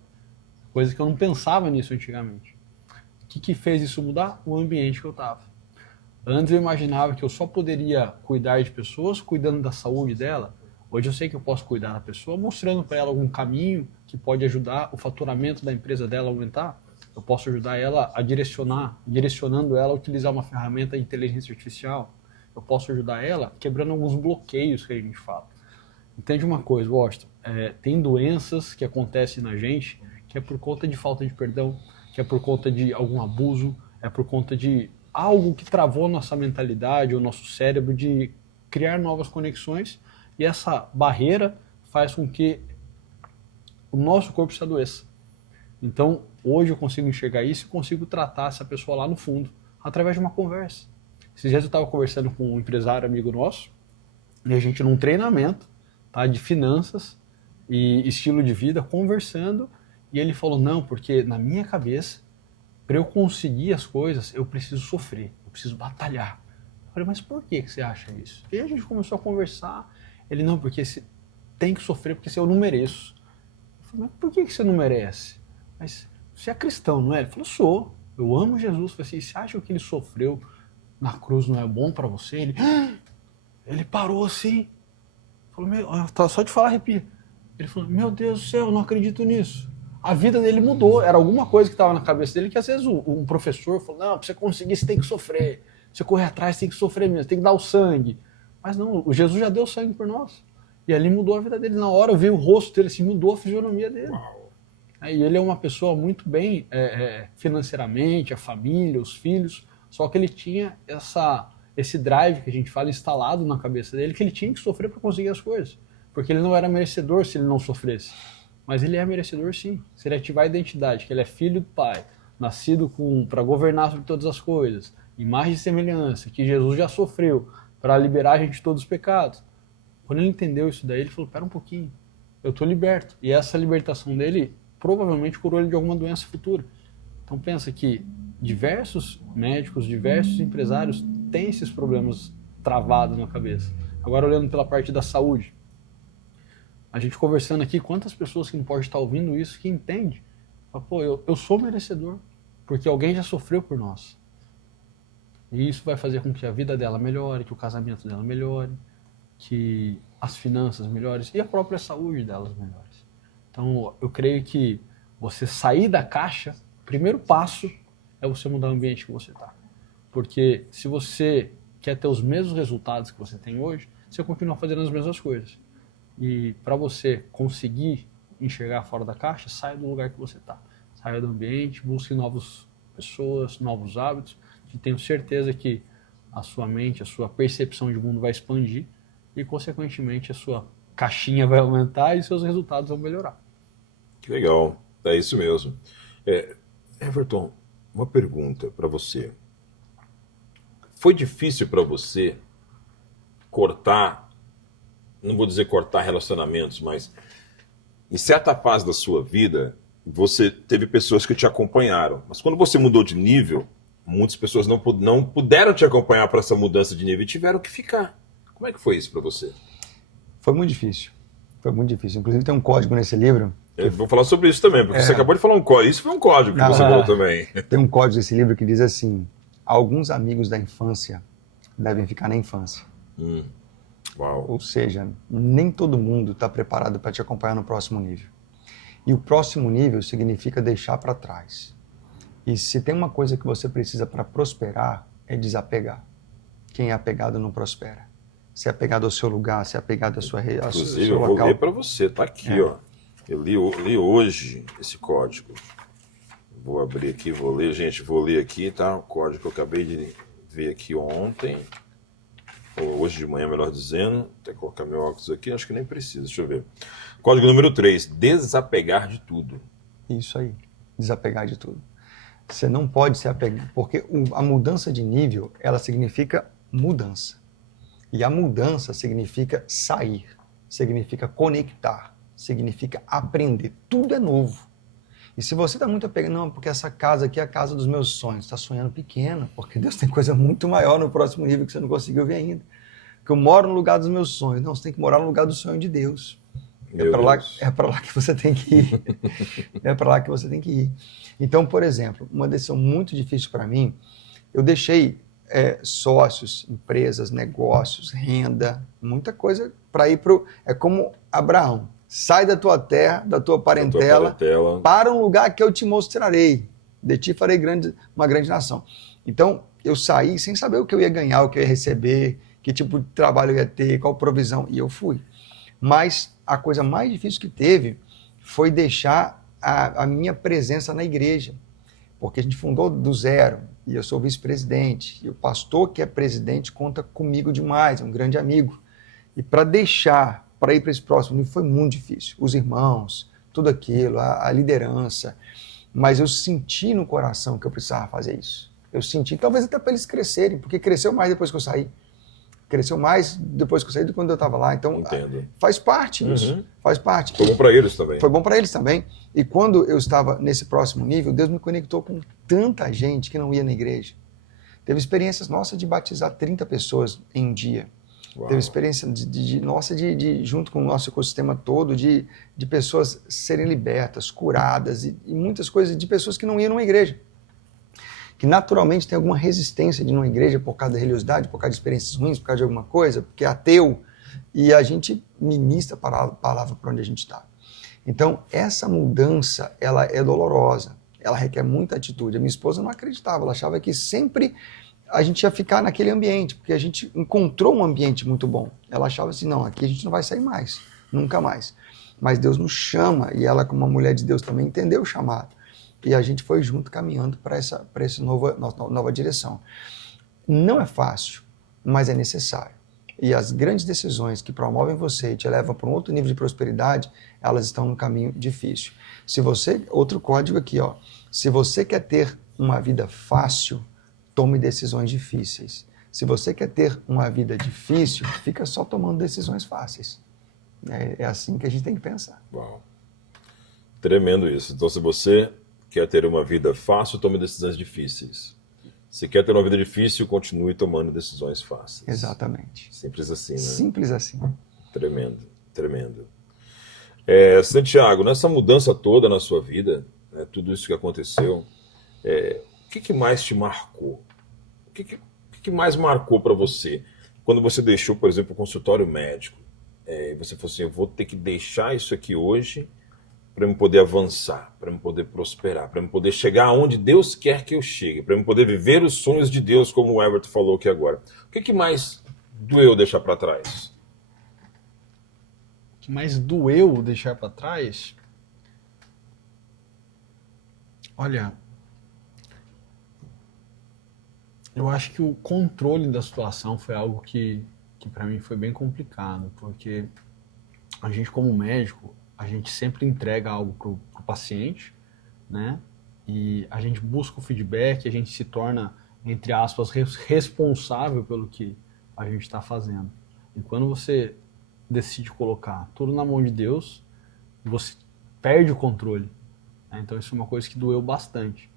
Coisa que eu não pensava nisso antigamente. O que fez isso mudar? O ambiente que eu estava. Antes eu imaginava que eu só poderia cuidar de pessoas cuidando da saúde dela. Hoje eu sei que eu posso cuidar da pessoa mostrando para ela algum caminho que pode ajudar o faturamento da empresa dela a aumentar. Eu posso ajudar ela a direcionando ela a utilizar uma ferramenta de inteligência artificial. Eu posso ajudar ela quebrando alguns bloqueios que a gente fala. Entende uma coisa, Washington? Tem doenças que acontecem na gente que é por conta de falta de perdão, que é por conta de algum abuso, é por conta de algo que travou nossa mentalidade ou nosso cérebro de criar novas conexões, e essa barreira faz com que o nosso corpo se adoeça. Então, hoje eu consigo enxergar isso e consigo tratar essa pessoa lá no fundo, através de uma conversa. Esses dias eu estava conversando com um empresário amigo nosso, e a gente num treinamento, tá, de finanças e estilo de vida, conversando, e ele falou, não, porque na minha cabeça, para eu conseguir as coisas, eu preciso sofrer, eu preciso batalhar. Eu falei, mas por que você acha isso? E a gente começou a conversar, ele, não, porque você tem que sofrer, porque eu não mereço. Eu falei, mas por que você não merece? Mas você é cristão, não é? Ele falou, sou, eu amo Jesus. Eu falei assim, você acha que o que ele sofreu na cruz não é bom para você? Ele parou assim, falou, só de falar arrepia. Ele falou, meu Deus do céu, eu não acredito nisso. A vida dele mudou, era alguma coisa que estava na cabeça dele, que às vezes um professor falou, não, para você conseguir você tem que sofrer, você correr atrás você tem que sofrer mesmo, tem que dar o sangue. Mas não, o Jesus já deu sangue por nós. E ali mudou a vida dele. Na hora eu vi o rosto dele, assim, mudou a fisionomia dele. Uau. E ele é uma pessoa muito bem financeiramente, a família, os filhos, só que ele tinha esse drive que a gente fala instalado na cabeça dele, que ele tinha que sofrer para conseguir as coisas. Porque ele não era merecedor se ele não sofresse. Mas ele é merecedor sim. Se ele ativar a identidade, que ele é filho do Pai, nascido para governar sobre todas as coisas, imagem e semelhança, que Jesus já sofreu para liberar a gente de todos os pecados. Quando ele entendeu isso daí, ele falou, pera um pouquinho, eu estou liberto. E essa libertação dele provavelmente curou ele de alguma doença futura. Então pensa que diversos médicos, diversos empresários têm esses problemas travados na cabeça. Agora olhando pela parte da saúde, a gente conversando aqui, quantas pessoas que não podem estar ouvindo isso, que entende, fala, pô, eu sou merecedor, porque alguém já sofreu por nós. E isso vai fazer com que a vida dela melhore, que o casamento dela melhore, que as finanças melhorem e a própria saúde delas melhore. Então, eu creio que você sair da caixa, o primeiro passo é você mudar o ambiente que você está. Porque se você quer ter os mesmos resultados que você tem hoje, você continua fazendo as mesmas coisas. E para você conseguir enxergar fora da caixa, saia do lugar que você está. Saia do ambiente, busque novas pessoas, novos hábitos, que tenho certeza que a sua mente, a sua percepção de mundo vai expandir e, consequentemente, a sua caixinha vai aumentar e seus resultados vão melhorar. Que legal, é isso mesmo. Everton, uma pergunta para você. Foi difícil para você cortar, não vou dizer cortar relacionamentos, mas em certa fase da sua vida, você teve pessoas que te acompanharam, mas quando você mudou de nível, muitas pessoas não puderam te acompanhar para essa mudança de nível e tiveram que ficar. Como é que foi isso para você? Foi muito difícil. Foi muito difícil. Inclusive tem um código nesse livro. Eu vou falar sobre isso também, porque você acabou de falar um código. Isso foi um código que você falou também. Tem um código nesse livro que diz assim, alguns amigos da infância devem ficar na infância. Uau. Ou seja, nem todo mundo está preparado para te acompanhar no próximo nível. E o próximo nível significa deixar para trás. E se tem uma coisa que você precisa para prosperar, é desapegar. Quem é apegado não prospera. Se é apegado ao seu lugar, se é apegado à sua rede. Inclusive, eu vou ler para você, tá aqui, ó. Eu li hoje esse código. Vou abrir aqui, vou ler, gente, vou ler aqui, tá? O código que eu acabei de ver aqui ontem. Ou hoje de manhã, melhor dizendo. Até colocar meu óculos aqui, acho que nem precisa, deixa eu ver. Código número 3, desapegar de tudo. Isso aí, desapegar de tudo. Você não pode se apegar, porque a mudança de nível, ela significa mudança. E a mudança significa sair, significa conectar, significa aprender. Tudo é novo. E se você está muito apegado, não, porque essa casa aqui é a casa dos meus sonhos, está sonhando pequeno, porque Deus tem coisa muito maior no próximo nível que você não conseguiu ver ainda. Porque eu moro no lugar dos meus sonhos. Não, você tem que morar no lugar do sonho de Deus. É para lá que você tem que ir. É para lá que você tem que ir. Então, por exemplo, uma decisão muito difícil para mim, eu deixei sócios, empresas, negócios, renda, muita coisa para ir para o... É como Abraão. Sai da tua terra, da tua parentela, para um lugar que eu te mostrarei. De ti farei uma grande nação. Então, eu saí sem saber o que eu ia ganhar, o que eu ia receber, que tipo de trabalho eu ia ter, qual provisão, e eu fui. Mas a coisa mais difícil que teve foi deixar a minha presença na igreja, porque a gente fundou do zero, e eu sou vice-presidente, e o pastor que é presidente conta comigo demais, é um grande amigo. E para ir para esse próximo nível foi muito difícil. Os irmãos, tudo aquilo, a liderança. Mas eu senti no coração que eu precisava fazer isso. Eu senti, talvez até para eles crescerem, porque cresceu mais depois que eu saí. Cresceu mais depois que eu saí do que quando eu estava lá. Então, faz parte disso. Faz parte. Foi bom para eles também. Foi bom para eles também. E quando eu estava nesse próximo nível, Deus me conectou com tanta gente que não ia na igreja. Teve experiências nossas de batizar 30 pessoas em um dia. Uau. Teve experiência nossa junto com o nosso ecossistema todo, de pessoas serem libertas, curadas e muitas coisas, de pessoas que não iam numa igreja. Que naturalmente tem alguma resistência de ir numa igreja por causa da religiosidade, por causa de experiências ruins, por causa de alguma coisa, porque é ateu, e a gente ministra a palavra para onde a gente está. Então, essa mudança, ela é dolorosa, ela requer muita atitude. A minha esposa não acreditava, ela achava que sempre a gente ia ficar naquele ambiente, porque a gente encontrou um ambiente muito bom. Ela achava assim, não, aqui a gente não vai sair mais, nunca mais. Mas Deus nos chama, e ela, como uma mulher de Deus, também entendeu o chamado. E a gente foi junto caminhando para essa nova direção. Não é fácil, mas é necessário. E as grandes decisões que promovem você e te levam para um outro nível de prosperidade, elas estão no caminho difícil. Outro código aqui, ó. Se você quer ter uma vida fácil, tome decisões difíceis. Se você quer ter uma vida difícil, fica só tomando decisões fáceis. É assim que a gente tem que pensar. Uau. Tremendo isso. Então, se você quer ter uma vida fácil, tome decisões difíceis. Se quer ter uma vida difícil, continue tomando decisões fáceis. Exatamente. Simples assim, né? Simples assim. Tremendo, tremendo. Santiago, nessa mudança toda na sua vida, né, tudo isso que aconteceu, o que mais te marcou? O que mais marcou para você? Quando você deixou, por exemplo, o consultório médico, você falou assim, eu vou ter que deixar isso aqui hoje para eu poder avançar, para eu poder prosperar, para eu poder chegar aonde Deus quer que eu chegue, para eu poder viver os sonhos de Deus, como o Everton falou aqui agora. O que mais doeu deixar para trás? O que mais doeu deixar para trás? Olha, eu acho que o controle da situação foi algo que para mim foi bem complicado, porque a gente, como médico, a gente sempre entrega algo para o paciente, né? E a gente busca o feedback, a gente se torna, entre aspas, responsável pelo que a gente está fazendo. E quando você decide colocar tudo na mão de Deus, você perde o controle. Né? Então isso é uma coisa que doeu bastante.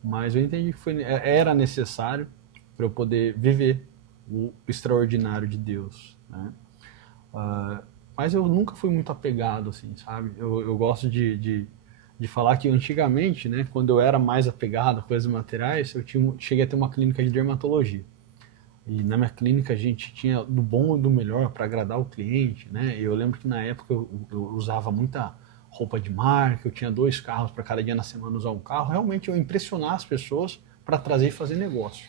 Mas eu entendi que era necessário para eu poder viver o extraordinário de Deus. Né? Mas eu nunca fui muito apegado, assim, sabe? Eu gosto de falar que antigamente, né, quando eu era mais apegado a coisas materiais, cheguei a ter uma clínica de dermatologia. E na minha clínica a gente tinha do bom e do melhor para agradar o cliente, né? E eu lembro que na época eu usava muita roupa de marca, eu tinha 2 carros para cada dia na semana usar um carro. Realmente eu impressionar as pessoas para trazer e fazer negócio.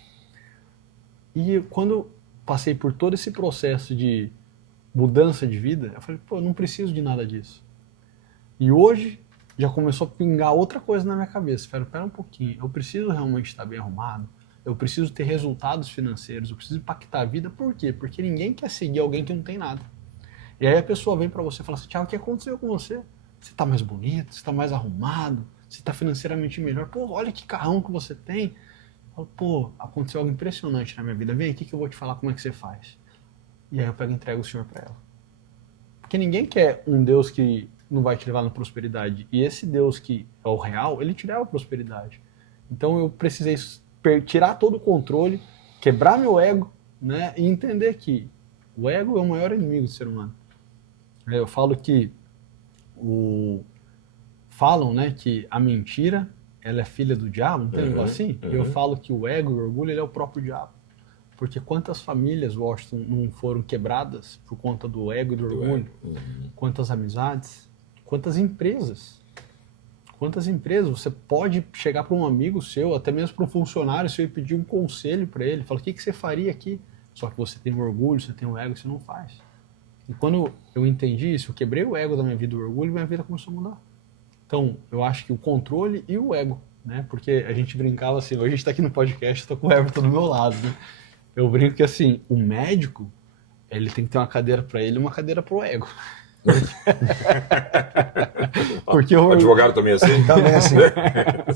E quando passei por todo esse processo de mudança de vida, eu falei, pô, eu não preciso de nada disso. E hoje já começou a pingar outra coisa na minha cabeça. Pera um pouquinho, eu preciso realmente estar bem arrumado, eu preciso ter resultados financeiros, eu preciso impactar a vida. Por quê? Porque ninguém quer seguir alguém que não tem nada. E aí a pessoa vem para você e fala assim, Thiago, o que aconteceu com você? Você está mais bonito, você está mais arrumado, você está financeiramente melhor, pô, olha que carrão que você tem. Eu falo, pô, aconteceu algo impressionante na minha vida, vem aqui que eu vou te falar como é que você faz. E aí eu pego e entrego o Senhor para ela. Porque ninguém quer um Deus que não vai te levar na prosperidade. E esse Deus que é o real, ele te leva à prosperidade. Então eu precisei tirar todo o controle, quebrar meu ego, né, e entender que o ego é o maior inimigo do ser humano. Eu falo que falam, né, que a mentira ela é filha do diabo, não tem um negócio assim? Eu falo que o ego e o orgulho ele é o próprio diabo. Porque quantas famílias, Washington, não foram quebradas por conta do ego e do orgulho? Quantas amizades? Quantas empresas? Quantas empresas? Você pode chegar para um amigo seu, até mesmo para um funcionário seu e pedir um conselho para ele. Fala, o que você faria aqui? Só que você tem o orgulho, você tem o ego, você não faz. E quando eu entendi isso, eu quebrei o ego da minha vida, o orgulho, e minha vida começou a mudar. Então, eu acho que o controle e o ego, né? Porque a gente brincava assim, hoje a gente está aqui no podcast, estou com o Everton do meu lado, né? Eu brinco que assim, o médico, ele tem que ter uma cadeira para ele e uma cadeira para o ego. Porque advogado também é assim? Também é assim.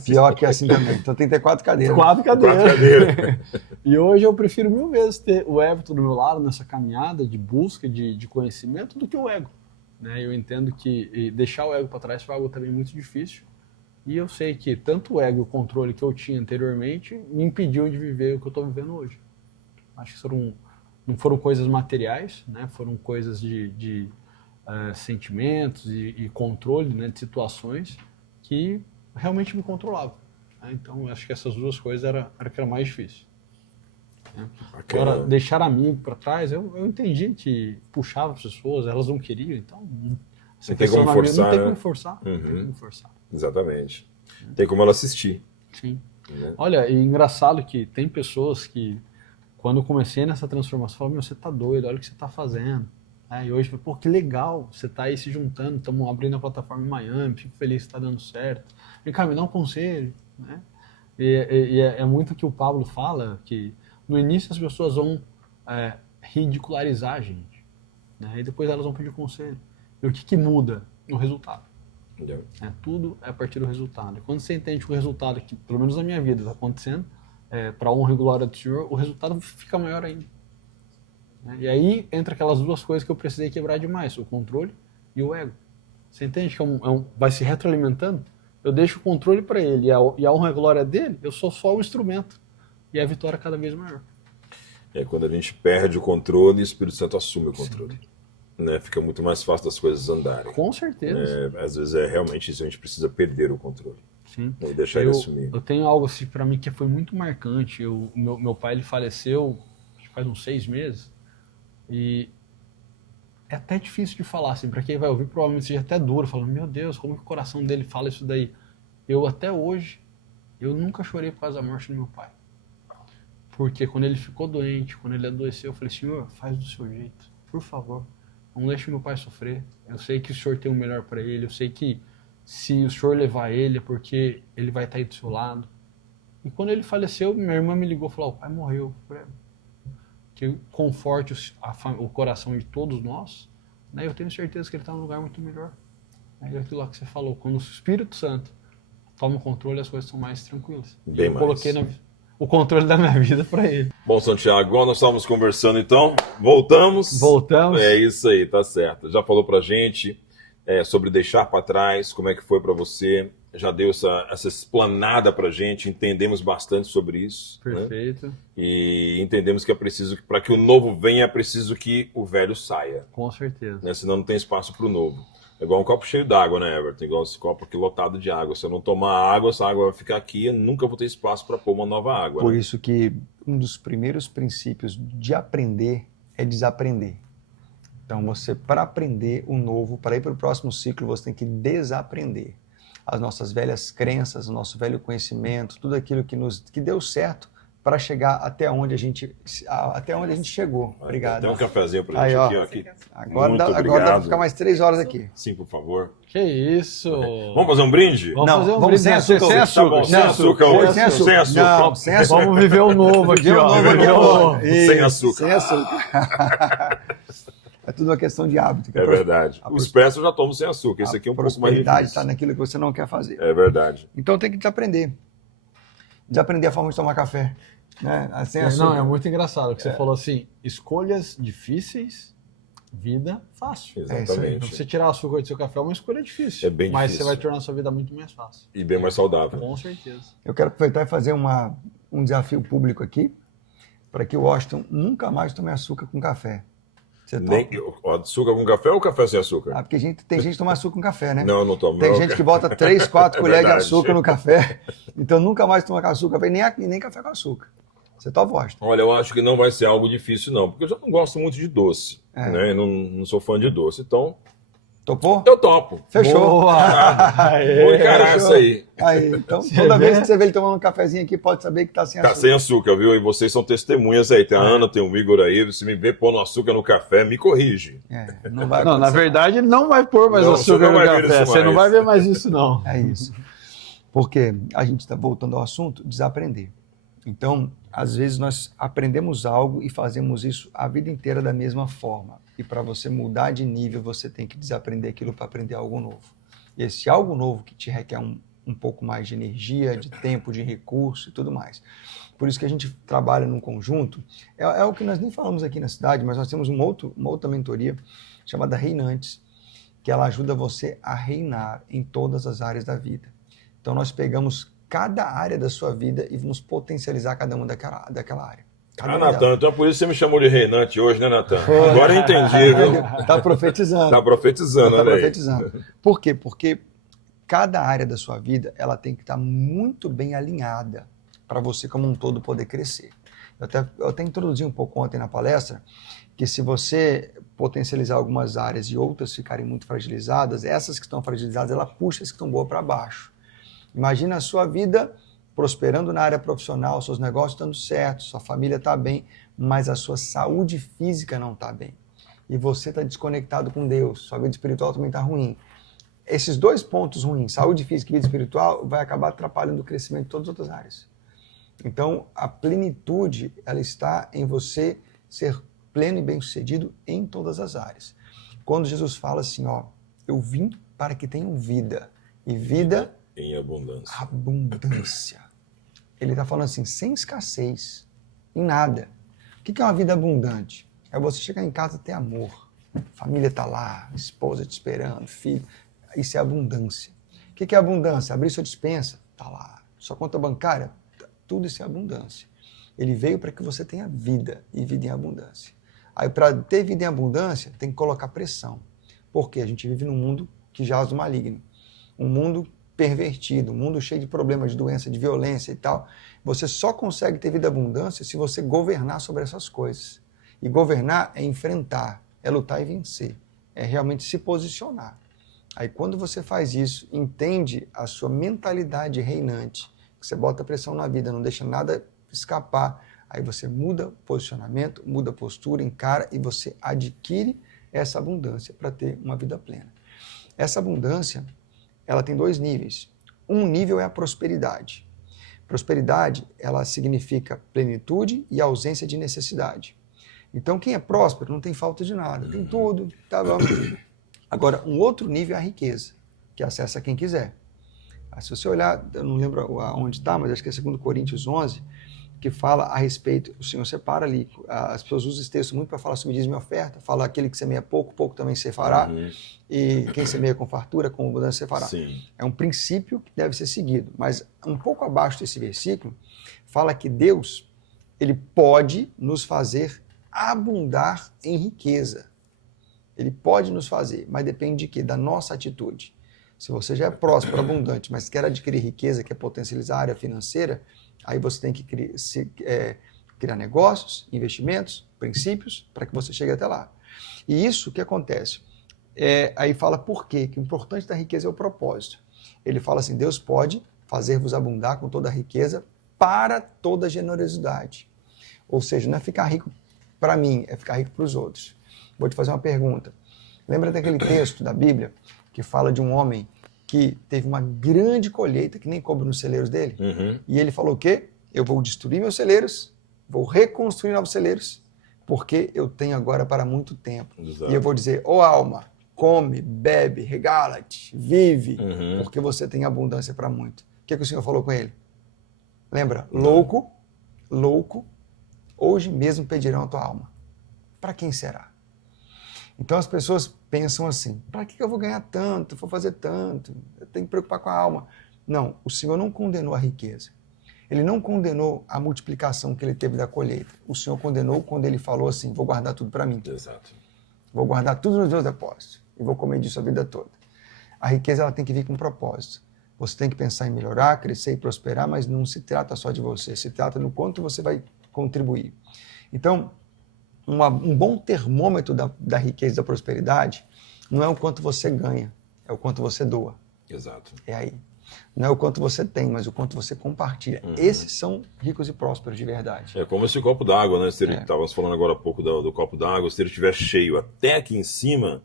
Pior que é assim também. Então tem que ter 4 cadeiras. 4 cadeiras. E hoje eu prefiro 1000 vezes ter o Everton do meu lado nessa caminhada de busca de conhecimento do que o ego. Né? Eu entendo que deixar o ego para trás foi algo também muito difícil. E eu sei que tanto o ego e o controle que eu tinha anteriormente me impediu de viver o que eu estou vivendo hoje. Acho que não foram coisas materiais, né? Foram coisas de sentimentos e controle, né, de situações que realmente me controlavam. Né? Então, acho que essas duas coisas era o que era mais difícil. Né? Agora, deixar amigo para trás, eu entendi que puxava as pessoas, elas não queriam, então... Não tem como forçar, não tem como forçar. Não tem como forçar. Exatamente. Tem como ela assistir. Sim. Né? Olha, e engraçado que tem pessoas que, quando eu comecei nessa transformação, falaram, meu, você tá doido, olha o que você tá fazendo. E hoje, pô, que legal, você tá aí se juntando, estamos abrindo a plataforma em Miami, fico feliz que está dando certo. Vem cá, me dá um conselho. Né? E é muito o que o Pablo fala, que no início as pessoas vão ridicularizar a gente. Né? E depois elas vão pedir conselho. E o que muda? O resultado. Tudo é a partir do resultado. E quando você entende que o resultado, que pelo menos na minha vida está acontecendo, para honra e glória do Senhor, o resultado fica maior ainda. E aí entra aquelas duas coisas que eu precisei quebrar demais, o controle e o ego. Você entende que vai se retroalimentando? Eu deixo o controle para ele e a honra e a glória dele, eu sou só o instrumento. E a vitória cada vez maior. Quando a gente perde o controle, o Espírito Santo assume o controle. Né? Fica muito mais fácil das coisas andarem. Com certeza. Às vezes realmente isso, a gente precisa perder o controle. Sim. E deixar ele assumir. Eu tenho algo assim para mim que foi muito marcante. Meu pai ele faleceu faz uns 6 meses. E é até difícil de falar, assim, para quem vai ouvir provavelmente seja até duro, falando, meu Deus, como que o coração dele fala isso daí? Eu até hoje, eu nunca chorei por causa da morte do meu pai. Porque quando ele ficou doente, quando ele adoeceu, eu falei, Senhor, faz do seu jeito, por favor, não deixe meu pai sofrer. Eu sei que o Senhor tem o melhor para ele, eu sei que se o Senhor levar ele é porque ele vai estar aí do seu lado. E quando ele faleceu, minha irmã me ligou e falou, o pai morreu. Que conforte o coração de todos nós, né? Eu tenho certeza que ele está num lugar muito melhor. É aquilo lá que você falou, quando o Espírito Santo toma o controle, as coisas são mais tranquilas. Eu coloquei o controle da minha vida para ele. Bom, Santiago, igual nós estávamos conversando então, voltamos. Voltamos. É isso aí, tá certo. Já falou pra gente sobre deixar para trás, como é que foi para você, já deu essa explanada pra gente, entendemos bastante sobre isso. Perfeito. Né? E entendemos que é preciso, para que o novo venha, é preciso que o velho saia. Com certeza. Né? Senão não tem espaço para o novo. É igual um copo cheio d'água, né, Everton? Igual esse copo aqui lotado de água. Se eu não tomar água, essa água vai ficar aqui e nunca vou ter espaço para pôr uma nova água. Por isso que um dos primeiros princípios de aprender é desaprender. Então, para aprender o novo, para ir para o próximo ciclo, você tem que desaprender as nossas velhas crenças, o nosso velho conhecimento, tudo aquilo que deu certo para chegar até onde a gente chegou. Obrigado. Tem um cafezinho para a gente aqui. Agora dá para ficar mais 3 horas aqui. Sim, por favor. Que isso? Vamos fazer um brinde? Vamos sem açúcar. Sem açúcar. Sem açúcar. Sem açúcar. Vamos viver o novo aqui, ó. Sem açúcar. Sem açúcar. É tudo uma questão de hábito. É verdade. O expresso eu já tomo sem açúcar. Esse aqui é um pouco mais difícil. A prosperidade está naquilo que você não quer fazer. É verdade. Então tem que desaprender. Desaprender a forma de tomar café. Né? Sem açúcar. Não, é muito engraçado que você falou assim, escolhas difíceis, vida fácil. Exatamente. Você tirar o açúcar do seu café é uma escolha difícil. É bem mas difícil. Você vai tornar a sua vida muito mais fácil. E bem mais saudável. Com certeza. Eu quero aproveitar e fazer um desafio público aqui, para que o Washington nunca mais tome açúcar com café. Açúcar com café ou café sem açúcar? Porque tem gente que toma açúcar com café, né? Não, eu não tomo. Tem gente que bota 3, 4 colheres de açúcar no café. Então nunca mais toma açúcar, nem café com açúcar. Você toma Washington. Olha, eu acho que não vai ser algo difícil, não. Porque eu já não gosto muito de doce. Né? Não sou fã de doce. Então, topou? Eu topo. Fechou. Vou encarar isso aí. Então, toda vez que você vê ele tomando um cafezinho aqui, pode saber que tá sem açúcar. Tá sem açúcar, viu? E vocês são testemunhas aí. Tem a Ana, tem o Igor aí. Você me vê pondo açúcar no café, me corrige. Não, na verdade, ele não vai pôr mais açúcar no café. Você não vai ver mais isso, não. É isso. Porque a gente está voltando ao assunto, desaprender. Então, às vezes nós aprendemos algo e fazemos isso a vida inteira da mesma forma. e para você mudar de nível, você tem que desaprender aquilo para aprender algo novo. E esse algo novo que te requer um pouco mais de energia, de tempo, de recurso e tudo mais. Por isso que a gente trabalha num conjunto, é o que nós nem falamos aqui na cidade, mas nós temos uma outra mentoria chamada Reinantes, que ela ajuda você a reinar em todas as áreas da vida. Então nós pegamos cada área da sua vida e vamos potencializar cada uma daquela área. Natan, então por isso você me chamou de reinante hoje, né, Natan? Agora eu entendi, viu? Tá profetizando. Tá profetizando, tá olha profetizando. Aí. Por quê? Porque cada área da sua vida, ela tem que estar muito bem alinhada para você como um todo poder crescer. Eu até introduzi um pouco ontem na palestra que se você potencializar algumas áreas e outras ficarem muito fragilizadas, essas que estão fragilizadas, ela puxa as que estão boas para baixo. Imagina a sua vida prosperando na área profissional, seus negócios dando certo, sua família está bem, mas a sua saúde física não está bem. E você está desconectado com Deus, sua vida espiritual também está ruim. Esses dois pontos ruins, saúde física e vida espiritual, vai acabar atrapalhando o crescimento de todas as outras áreas. Então, a plenitude, ela está em você ser pleno e bem-sucedido em todas as áreas. Quando Jesus fala assim, ó, eu vim para que tenham vida, e vida em abundância. Abundância. Ele está falando assim, sem escassez, em nada. O que é uma vida abundante? É você chegar em casa e ter amor. A família está lá, esposa te esperando, filho. Isso é abundância. O que é abundância? Abrir sua despensa, está lá. Sua conta bancária, tudo isso é abundância. Ele veio para que você tenha vida e vida em abundância. Aí, para ter vida em abundância, tem que colocar pressão. Porque a gente vive num mundo que jaz do maligno. Um mundo pervertido, um mundo cheio de problemas, de doença, de violência e tal. Você só consegue ter vida em abundância se você governar sobre essas coisas. E governar é enfrentar, é lutar e vencer. É realmente se posicionar. Aí, quando você faz isso, entende a sua mentalidade reinante, que você bota pressão na vida, não deixa nada escapar, aí você muda o posicionamento, muda a postura, encara e você adquire essa abundância para ter uma vida plena. Essa abundância, ela tem dois níveis. Um nível é a prosperidade. Prosperidade, ela significa plenitude e ausência de necessidade. Então, quem é próspero não tem falta de nada, tem tudo, tá bom. Agora, um outro nível é a riqueza, que acessa quem quiser. Se você olhar, eu não lembro onde está, mas acho que é 2 Coríntios 11, que fala a respeito, o Senhor separa ali, as pessoas usam esse texto muito para falar sobre dízimo e oferta, fala aquele que semeia pouco, pouco também se fará, e quem semeia com fartura, com abundância se fará. Sim. É um princípio que deve ser seguido, mas um pouco abaixo desse versículo, fala que Deus, ele pode nos fazer abundar em riqueza. Ele pode nos fazer, mas depende de quê? Da nossa atitude. Se você já é próspero, abundante, mas quer adquirir riqueza, quer potencializar a área financeira, aí você tem que criar negócios, investimentos, princípios, para que você chegue até lá. E isso, o que acontece? Aí fala por quê? Que o importante da riqueza é o propósito. Ele fala assim, Deus pode fazer-vos abundar com toda a riqueza para toda a generosidade. Ou seja, não é ficar rico para mim, é ficar rico para os outros. Vou te fazer uma pergunta. Lembra daquele texto da Bíblia que fala de um homem que teve uma grande colheita, que nem coube nos celeiros dele? E ele falou o quê? Eu vou destruir meus celeiros, vou reconstruir novos celeiros, porque eu tenho agora para muito tempo. Exato. E eu vou dizer, ô alma, come, bebe, regala-te, vive, porque você tem abundância para muito. O que o Senhor falou com ele? Lembra? Louco, hoje mesmo pedirão a tua alma. Para quem será? Então as pessoas pensam assim, para que eu vou ganhar tanto, vou fazer tanto, eu tenho que preocupar com a alma. Não, o Senhor não condenou a riqueza. Ele não condenou a multiplicação que ele teve da colheita. O Senhor condenou quando ele falou assim, vou guardar tudo para mim. Exato. Vou guardar tudo nos meus depósitos e vou comer disso a vida toda. A riqueza ela tem que vir com um propósito. Você tem que pensar em melhorar, crescer e prosperar, mas não se trata só de você, se trata no quanto você vai contribuir. Então, um bom termômetro da riqueza e da prosperidade não é o quanto você ganha, é o quanto você doa. Exato. É aí. Não é o quanto você tem, mas o quanto você compartilha. Esses são ricos e prósperos de verdade. É como esse copo d'água, né? Estávamos falando agora há pouco do copo d'água, se ele estiver cheio até aqui em cima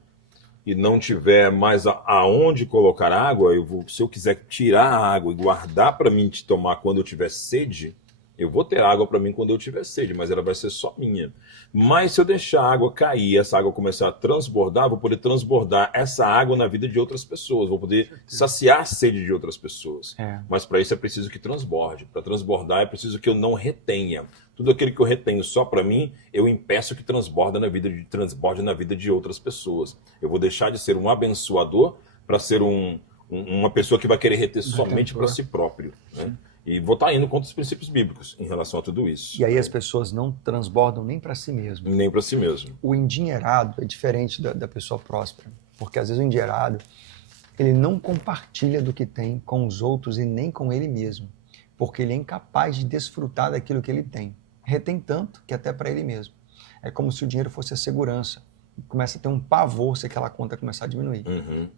e não tiver mais aonde colocar água, se eu quiser tirar a água e guardar para mim de tomar quando eu tiver sede, Eu vou ter água para mim quando eu tiver sede, mas ela vai ser só minha. Mas se eu deixar a água cair, essa água começar a transbordar, vou poder transbordar essa água na vida de outras pessoas, vou poder saciar a sede de outras pessoas. Mas para isso é preciso que transborde. Para transbordar é preciso que eu não retenha. Tudo aquilo que eu retenho só para mim, eu impeço que transborde na vida de outras pessoas. Eu vou deixar de ser um abençoador para ser uma pessoa que vai querer reter somente para si próprio, né? E vou estar indo contra os princípios bíblicos em relação a tudo isso. E aí as pessoas não transbordam nem para si mesmo. Nem para si mesmo. O endinheirado é diferente da pessoa próspera. Porque às vezes o endinheirado, ele não compartilha do que tem com os outros e nem com ele mesmo. Porque ele é incapaz de desfrutar daquilo que ele tem. Retém tanto que até para ele mesmo. É como se o dinheiro fosse a segurança. Começa a ter um pavor se aquela conta começar a diminuir.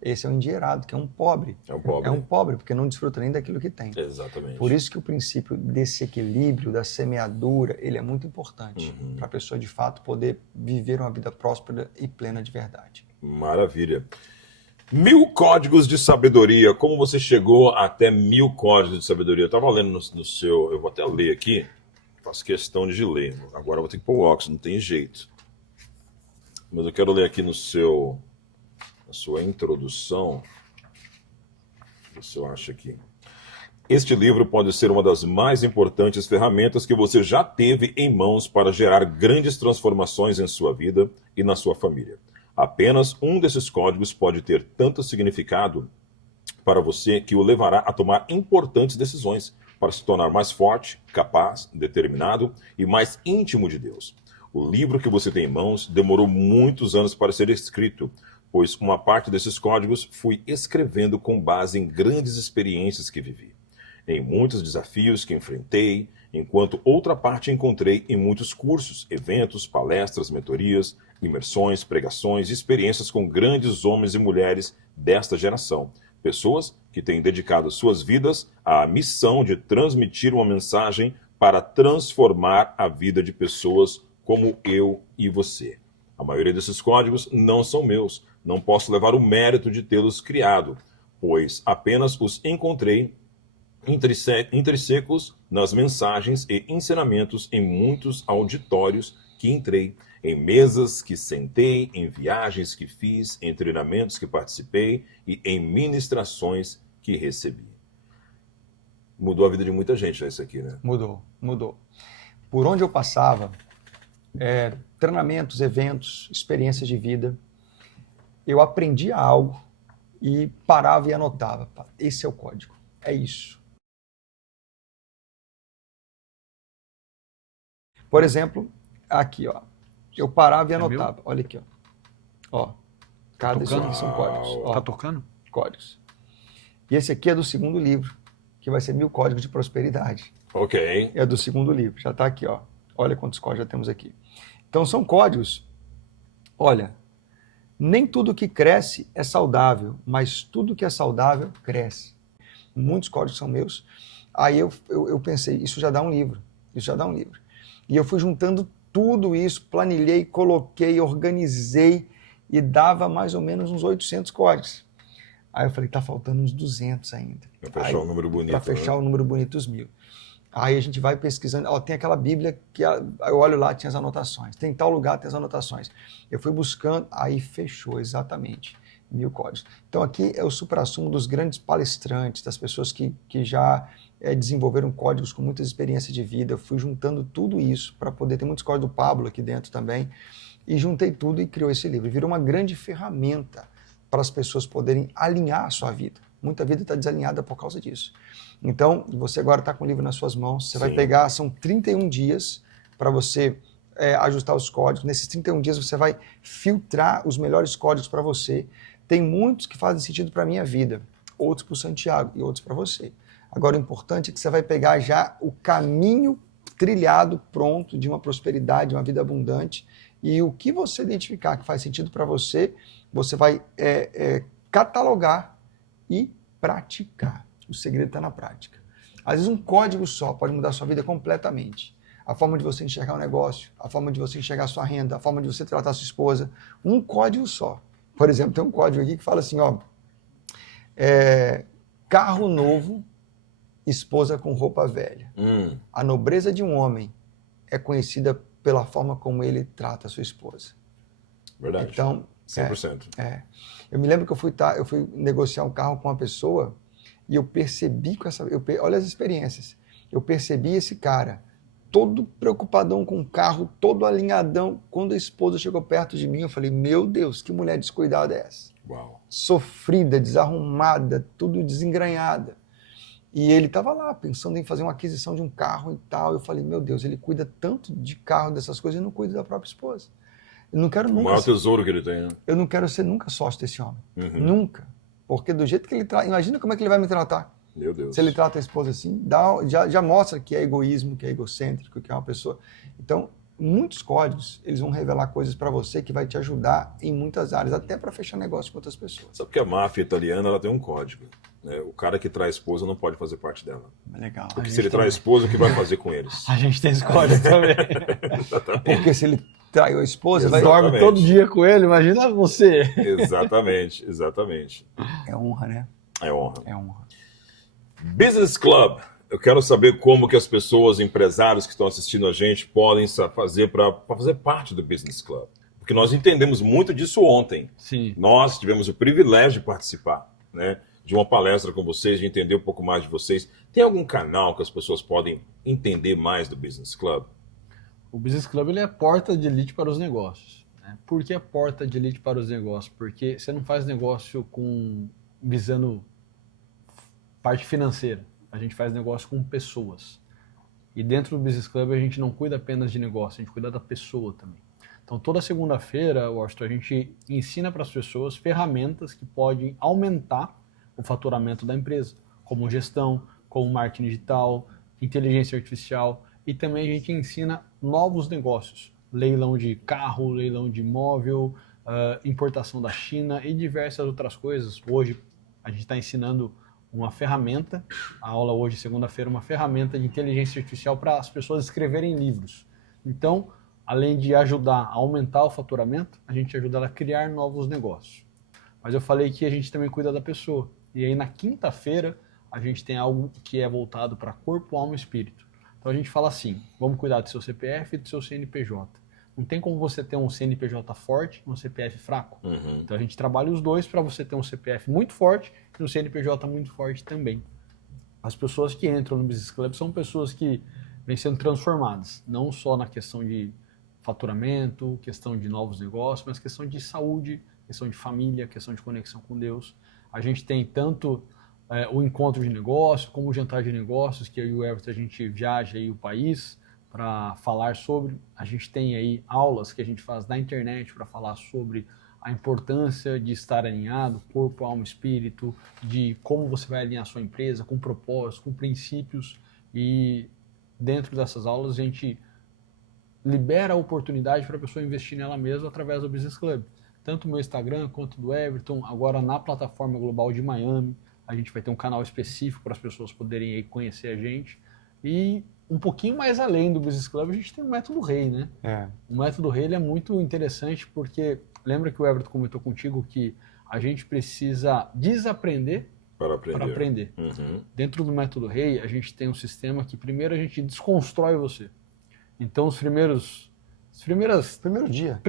Esse é um endinheirado, que é um pobre. É um pobre, porque não desfruta nem daquilo que tem. Exatamente. Por isso que o princípio desse equilíbrio, da semeadura, ele é muito importante para a pessoa, de fato, poder viver uma vida próspera e plena de verdade. Maravilha. 1000 códigos de sabedoria. Como você chegou até 1000 códigos de sabedoria? Eu estava lendo no seu... Eu vou até ler aqui. Faço questão de ler. Agora eu vou ter que pôr o óculos, não tem jeito. Mas eu quero ler aqui na sua introdução. Se eu acho aqui. Este livro pode ser uma das mais importantes ferramentas que você já teve em mãos para gerar grandes transformações em sua vida e na sua família. Apenas um desses códigos pode ter tanto significado para você que o levará a tomar importantes decisões para se tornar mais forte, capaz, determinado e mais íntimo de Deus. O livro que você tem em mãos demorou muitos anos para ser escrito, pois uma parte desses códigos fui escrevendo com base em grandes experiências que vivi, em muitos desafios que enfrentei, enquanto outra parte encontrei em muitos cursos, eventos, palestras, mentorias, imersões, pregações e experiências com grandes homens e mulheres desta geração, pessoas que têm dedicado suas vidas à missão de transmitir uma mensagem para transformar a vida de pessoas como eu e você. A maioria desses códigos não são meus, não posso levar o mérito de tê-los criado, pois apenas os encontrei intrínsecs nas mensagens e ensinamentos em muitos auditórios que entrei, em mesas que sentei, em viagens que fiz, em treinamentos que participei e em ministrações que recebi. Mudou a vida de muita gente, né, isso aqui, né? Mudou. Por onde eu passava, treinamentos, eventos, experiências de vida, eu aprendia algo e parava e anotava. Esse é o código, é isso. Por exemplo, aqui, ó, eu parava e anotava. Olha aqui, ó. Cada isso aqui são códigos. Ó, tá tocando? Códigos. E esse aqui é do segundo livro, que vai ser 1000 códigos de prosperidade. Ok. É do segundo livro, já está aqui, ó. Olha quantos códigos já temos aqui. Então são códigos. Olha, nem tudo que cresce é saudável, mas tudo que é saudável cresce. Muitos códigos são meus. Aí eu pensei, isso já dá um livro. E eu fui juntando tudo isso, planilhei, coloquei, organizei e dava mais ou menos uns 800 códigos. Aí eu falei, tá faltando uns 200 ainda. Para fechar o número bonito. Para fechar o número bonito dos 1000. Aí a gente vai pesquisando, tem aquela Bíblia que eu olho lá, tinha as anotações. Tem tal lugar, tem as anotações. Eu fui buscando, aí fechou exatamente 1000 códigos. Então aqui é o suprassumo dos grandes palestrantes, das pessoas que já desenvolveram códigos com muitas experiências de vida. Eu fui juntando tudo isso para poder ter muitos códigos do Pablo aqui dentro também. E juntei tudo e criou esse livro. Virou uma grande ferramenta para as pessoas poderem alinhar a sua vida. Muita vida está desalinhada por causa disso. Então, você agora está com o livro nas suas mãos, você vai pegar, são 31 dias para você ajustar os códigos. Nesses 31 dias você vai filtrar os melhores códigos para você. Tem muitos que fazem sentido para a minha vida, outros para o Santiago e outros para você. Agora, o importante é que você vai pegar já o caminho trilhado, pronto, de uma prosperidade, de uma vida abundante, e o que você identificar que faz sentido para você, você vai catalogar e praticar. O segredo está na prática. Às vezes um código só pode mudar a sua vida completamente. A forma de você enxergar o negócio, a forma de você enxergar a sua renda, a forma de você tratar a sua esposa. Um código só. Por exemplo, tem um código aqui que fala assim, ó, carro novo esposa com roupa velha. A nobreza de um homem é conhecida pela forma como ele trata a sua esposa. Verdade. Então, 100%. Eu me lembro que eu fui negociar um carro com uma pessoa e eu percebi olha as experiências. Eu percebi esse cara todo preocupadão com o carro, todo alinhadão. Quando a esposa chegou perto de mim, eu falei, meu Deus, que mulher descuidada é essa? Uau. Sofrida, desarrumada, tudo desengranhada. E ele estava lá, pensando em fazer uma aquisição de um carro e tal. Eu falei, meu Deus, ele cuida tanto de carro, dessas coisas, e não cuida da própria esposa. Eu não quero nunca... O maior tesouro que ele tem, né? Eu não quero ser nunca sócio desse homem. Nunca. Porque do jeito que ele trata... Imagina como é que ele vai me tratar. Meu Deus. Se ele trata a esposa assim, já mostra que é egoísmo, que é egocêntrico, que é uma pessoa... Então, muitos códigos, eles vão revelar coisas para você que vai te ajudar em muitas áreas, até para fechar negócio com outras pessoas. Sabe que a máfia italiana, ela tem um código, né? O cara que traz esposa não pode fazer parte dela. Legal. Porque se ele traz esposa, o que vai fazer com eles? A gente tem esse código também. Porque se ele traiu a esposa, vai dorme todo dia com ele, imagina você. Exatamente. É honra, né? É honra. É honra. Business Club. Eu quero saber como que as pessoas, empresários que estão assistindo a gente, podem fazer para fazer parte do Business Club. Porque nós entendemos muito disso ontem. Sim. Nós tivemos o privilégio de participar, né, de uma palestra com vocês, de entender um pouco mais de vocês. Tem algum canal que as pessoas podem entender mais do Business Club? O Business Club ele é a porta de elite para os negócios. Né? Por que a porta de elite para os negócios? Porque você não faz negócio visando parte financeira. A gente faz negócio com pessoas. E dentro do Business Club a gente não cuida apenas de negócio, a gente cuida da pessoa também. Então toda segunda-feira, Washington, a gente ensina para as pessoas ferramentas que podem aumentar o faturamento da empresa, como gestão, como marketing digital, inteligência artificial, e também a gente ensina novos negócios, leilão de carro, leilão de imóvel, importação da China e diversas outras coisas. Hoje a gente está ensinando uma ferramenta, a aula hoje, segunda-feira, uma ferramenta de inteligência artificial para as pessoas escreverem livros. Então, além de ajudar a aumentar o faturamento, a gente ajuda ela a criar novos negócios. Mas eu falei que a gente também cuida da pessoa. E aí na quinta-feira a gente tem algo que é voltado para corpo, alma e espírito. Então a gente fala assim, vamos cuidar do seu CPF e do seu CNPJ. Não tem como você ter um CNPJ forte e um CPF fraco. Então a gente trabalha os dois para você ter um CPF muito forte e um CNPJ muito forte também. As pessoas que entram no Business Club são pessoas que vêm sendo transformadas, não só na questão de faturamento, questão de novos negócios, mas questão de saúde, questão de família, questão de conexão com Deus. A gente tem tanto o encontro de negócios, como o jantar de negócios, que eu e o Everton a gente viaja aí o país para falar sobre. A gente tem aí aulas que a gente faz na internet para falar sobre a importância de estar alinhado, corpo, alma, espírito, de como você vai alinhar a sua empresa com propósitos, com princípios. E dentro dessas aulas a gente libera a oportunidade para a pessoa investir nela mesma através do Business Club. Tanto o meu Instagram quanto do Everton, agora na plataforma global de Miami, a gente vai ter um canal específico para as pessoas poderem aí conhecer a gente. E um pouquinho mais além do Business Club, a gente tem o Método Rei, né? O Método Rei ele é muito interessante porque, lembra que o Everton comentou contigo que a gente precisa desaprender para aprender. Dentro do Método Rei, a gente tem um sistema que primeiro a gente desconstrói você. Então, primeiro dia.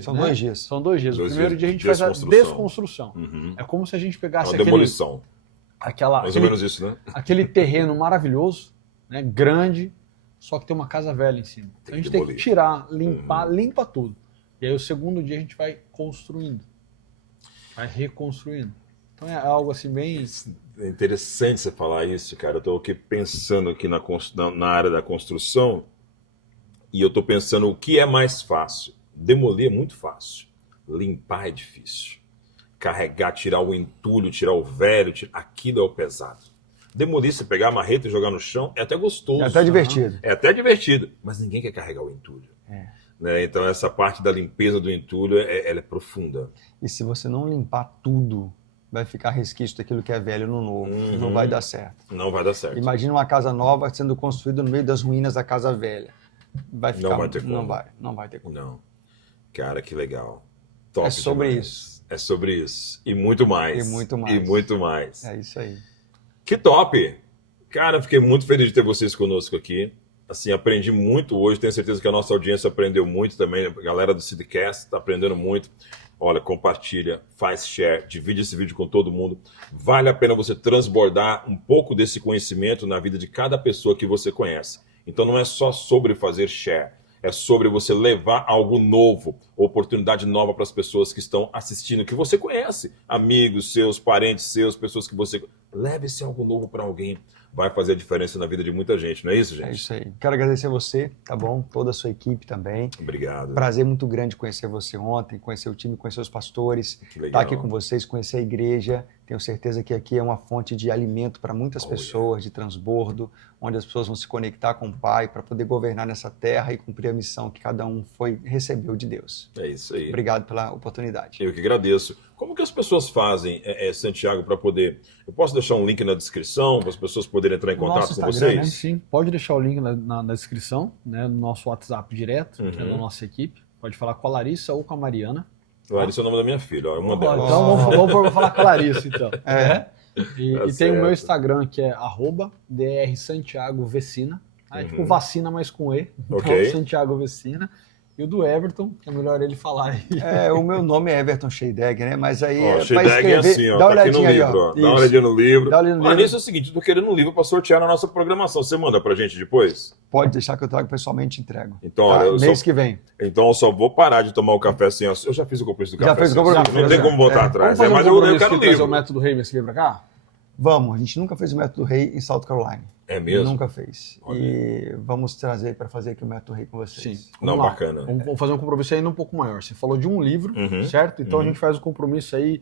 São né? 2 dias. São 2 dias. O primeiro dia a gente faz a desconstrução. É como se a gente pegasse demolição. Mais ou menos isso, né? Aquele terreno maravilhoso, né? Grande, só que tem uma casa velha em cima. Então, a gente tem que tirar, limpar, limpa tudo. E aí o segundo dia a gente vai construindo. Vai reconstruindo. Então é algo assim bem... É interessante você falar isso, cara. Eu estou aqui pensando aqui na área da construção. E eu estou pensando o que é mais fácil. Demolir é muito fácil. Limpar é difícil. Carregar, tirar o entulho, tirar o velho, aquilo é o pesado. Demolir, você pegar a marreta e jogar no chão, é até gostoso. É até divertido. É até divertido. Mas ninguém quer carregar o entulho. Né? Então essa parte da limpeza do entulho, ela é profunda. E se você não limpar tudo, vai ficar resquício daquilo que é velho no novo. Não vai dar certo. Não vai dar certo. Imagina uma casa nova sendo construída no meio das ruínas da casa velha. Vai ficar, não vai ter como. Não vai ter como. Não. Cara, que legal. Top é sobre demais. Isso. É sobre isso. E muito mais. E muito mais. E muito mais. É isso aí. Que top! Cara, fiquei muito feliz de ter vocês conosco aqui. Assim, aprendi muito hoje, tenho certeza que a nossa audiência aprendeu muito também, a galera do Seedcast está aprendendo muito. Olha, compartilha, faz share, divide esse vídeo com todo mundo. Vale a pena você transbordar um pouco desse conhecimento na vida de cada pessoa que você conhece. Então não é só sobre fazer share, é sobre você levar algo novo, oportunidade nova para as pessoas que estão assistindo, que você conhece, amigos seus, parentes seus, pessoas que você... Leve esse algo novo para alguém. Vai fazer a diferença na vida de muita gente, não é isso, gente? É isso aí. Quero agradecer você, tá bom? Toda a sua equipe também. Obrigado. Prazer muito grande conhecer você ontem, conhecer o time, conhecer os pastores. Que legal. Estar aqui com vocês, conhecer a igreja. Tenho certeza que aqui é uma fonte de alimento para muitas pessoas, de transbordo, onde as pessoas vão se conectar com o Pai para poder governar nessa terra e cumprir a missão que cada um recebeu de Deus. É isso aí. Obrigado pela oportunidade. Eu que agradeço. Como que as pessoas fazem, Santiago, para poder... Eu posso deixar um link na descrição para as pessoas poderem entrar em contato com vocês? Né? Sim, pode deixar o link na descrição, né, no nosso WhatsApp direto, que é da nossa equipe. Pode falar com a Larissa ou com a Mariana. Larissa é o nome da minha filha, ó, uma delas. Então vamos falar com a Larissa, então. E tem o meu Instagram, que é @drsantiagovecina. É tipo vacina, mas com E. Então, Santiago Vecina. E o do Everton, que é melhor ele falar aí. O meu nome é Everton Sheidegg, né? Mas aí Sheidegg é assim, ó. Dá uma tá aqui no olhadinha livro, aí, ó. Dá uma olhadinha no livro. Dá uma olhadinha no livro. Isso é o seguinte, eu tô querendo um livro para sortear na nossa programação. Você manda pra gente depois? Pode deixar que eu trago pessoalmente e entrego. Então, tá? Mês que vem. Então eu só vou parar de tomar o café assim. Eu já fiz o compromisso do café. Já fez o compromisso. Não tem como voltar atrás. Mas eu quero o livro. Fazer o Método Rei mês que vem pra cá? Vamos, a gente nunca fez o Método Rei em South Carolina. É mesmo? Nunca fez. Olha. E vamos trazer para fazer aqui o Método Rei com vocês. Sim. Não, bacana. Vamos fazer um compromisso ainda um pouco maior. Você falou de um livro, certo? Então a gente faz o compromisso aí.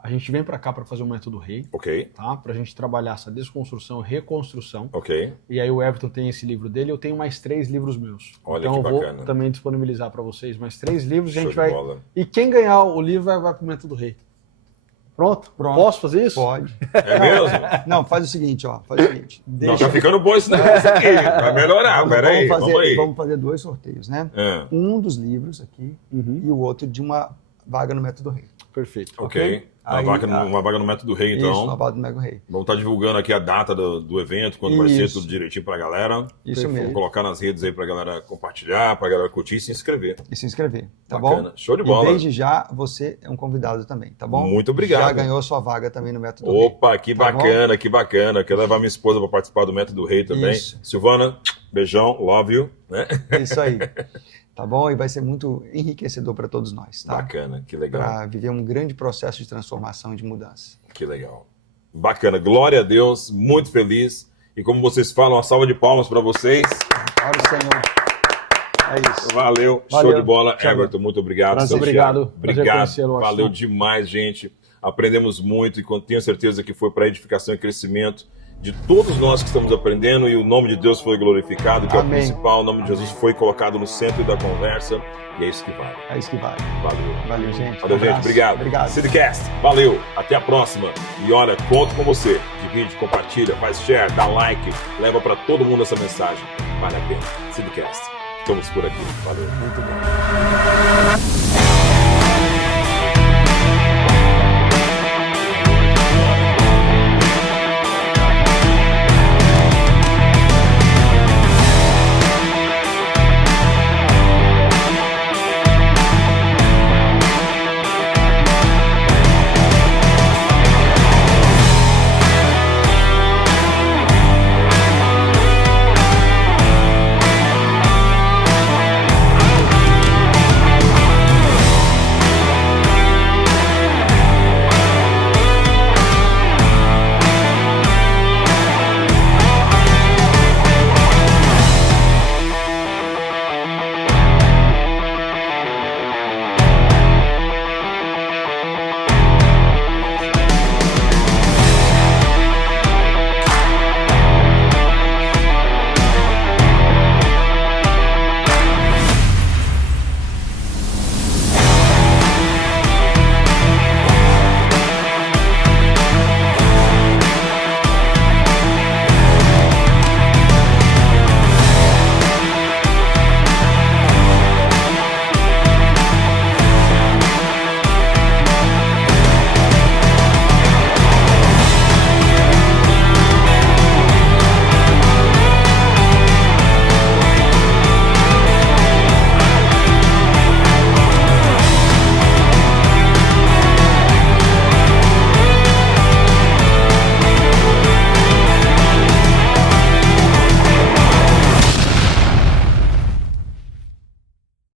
A gente vem para cá para fazer o Método Rei. Ok. Tá? Pra gente trabalhar essa desconstrução e reconstrução. Ok. E aí o Everton tem esse livro dele, eu tenho mais 3 livros meus. Olha, então que eu bacana. vou também disponibilizar para vocês mais 3 livros. Show A gente de vai. bola. E quem ganhar o livro vai pro Método Rei. Pronto? Posso fazer isso? Pode. É mesmo? Não, faz o seguinte, ó. Faz o seguinte. Não, tá ficando bom esse negócio aqui. Vai melhorar, peraí. Vamos aí. Vamos fazer 2 sorteios, né? Um dos livros aqui e o outro de uma vaga no Método Rei. Perfeito. Ok. Uma vaga no Método Rei, então. Isso, uma vaga no Método Rei. Vamos estar divulgando aqui a data do evento, quando vai ser tudo direitinho pra galera. Isso mesmo. Vamos colocar nas redes aí pra galera compartilhar, pra galera curtir e se inscrever. E se inscrever, tá Bacana. bom? Show de bola. E desde já, você é um convidado também, tá bom? Muito obrigado. Já ganhou sua vaga também no Método Rei. Opa, que bacana, que bacana. Quero levar minha esposa para participar do Método Rei também. Isso. Silvana, beijão, love you. Né? Isso aí. Tá bom? E vai ser muito enriquecedor para todos nós, tá? Bacana, que legal. Para viver um grande processo de transformação e de mudança. Que legal. Bacana, glória a Deus, muito feliz. E como vocês falam, uma salva de palmas para vocês. Glória ao Senhor. É isso. Valeu, show de bola. Everton, muito obrigado. Prazer, obrigado. Obrigado. Valeu demais, gente. Aprendemos muito e tenho certeza que foi para edificação e crescimento de todos nós que estamos aprendendo, e o nome de Deus foi glorificado, que Amém. é o principal. O nome de Jesus foi colocado no centro da conversa, e é isso que vale. É isso que vale. Valeu. Valeu, gente. Valeu, gente. Obrigado. Obrigado. Seedcast, valeu. Até a próxima. E olha, conto com você. Divide, compartilha, faz share, dá like, leva para todo mundo essa mensagem. Vale a pena. Seedcast. Estamos por aqui. Valeu. Muito bom.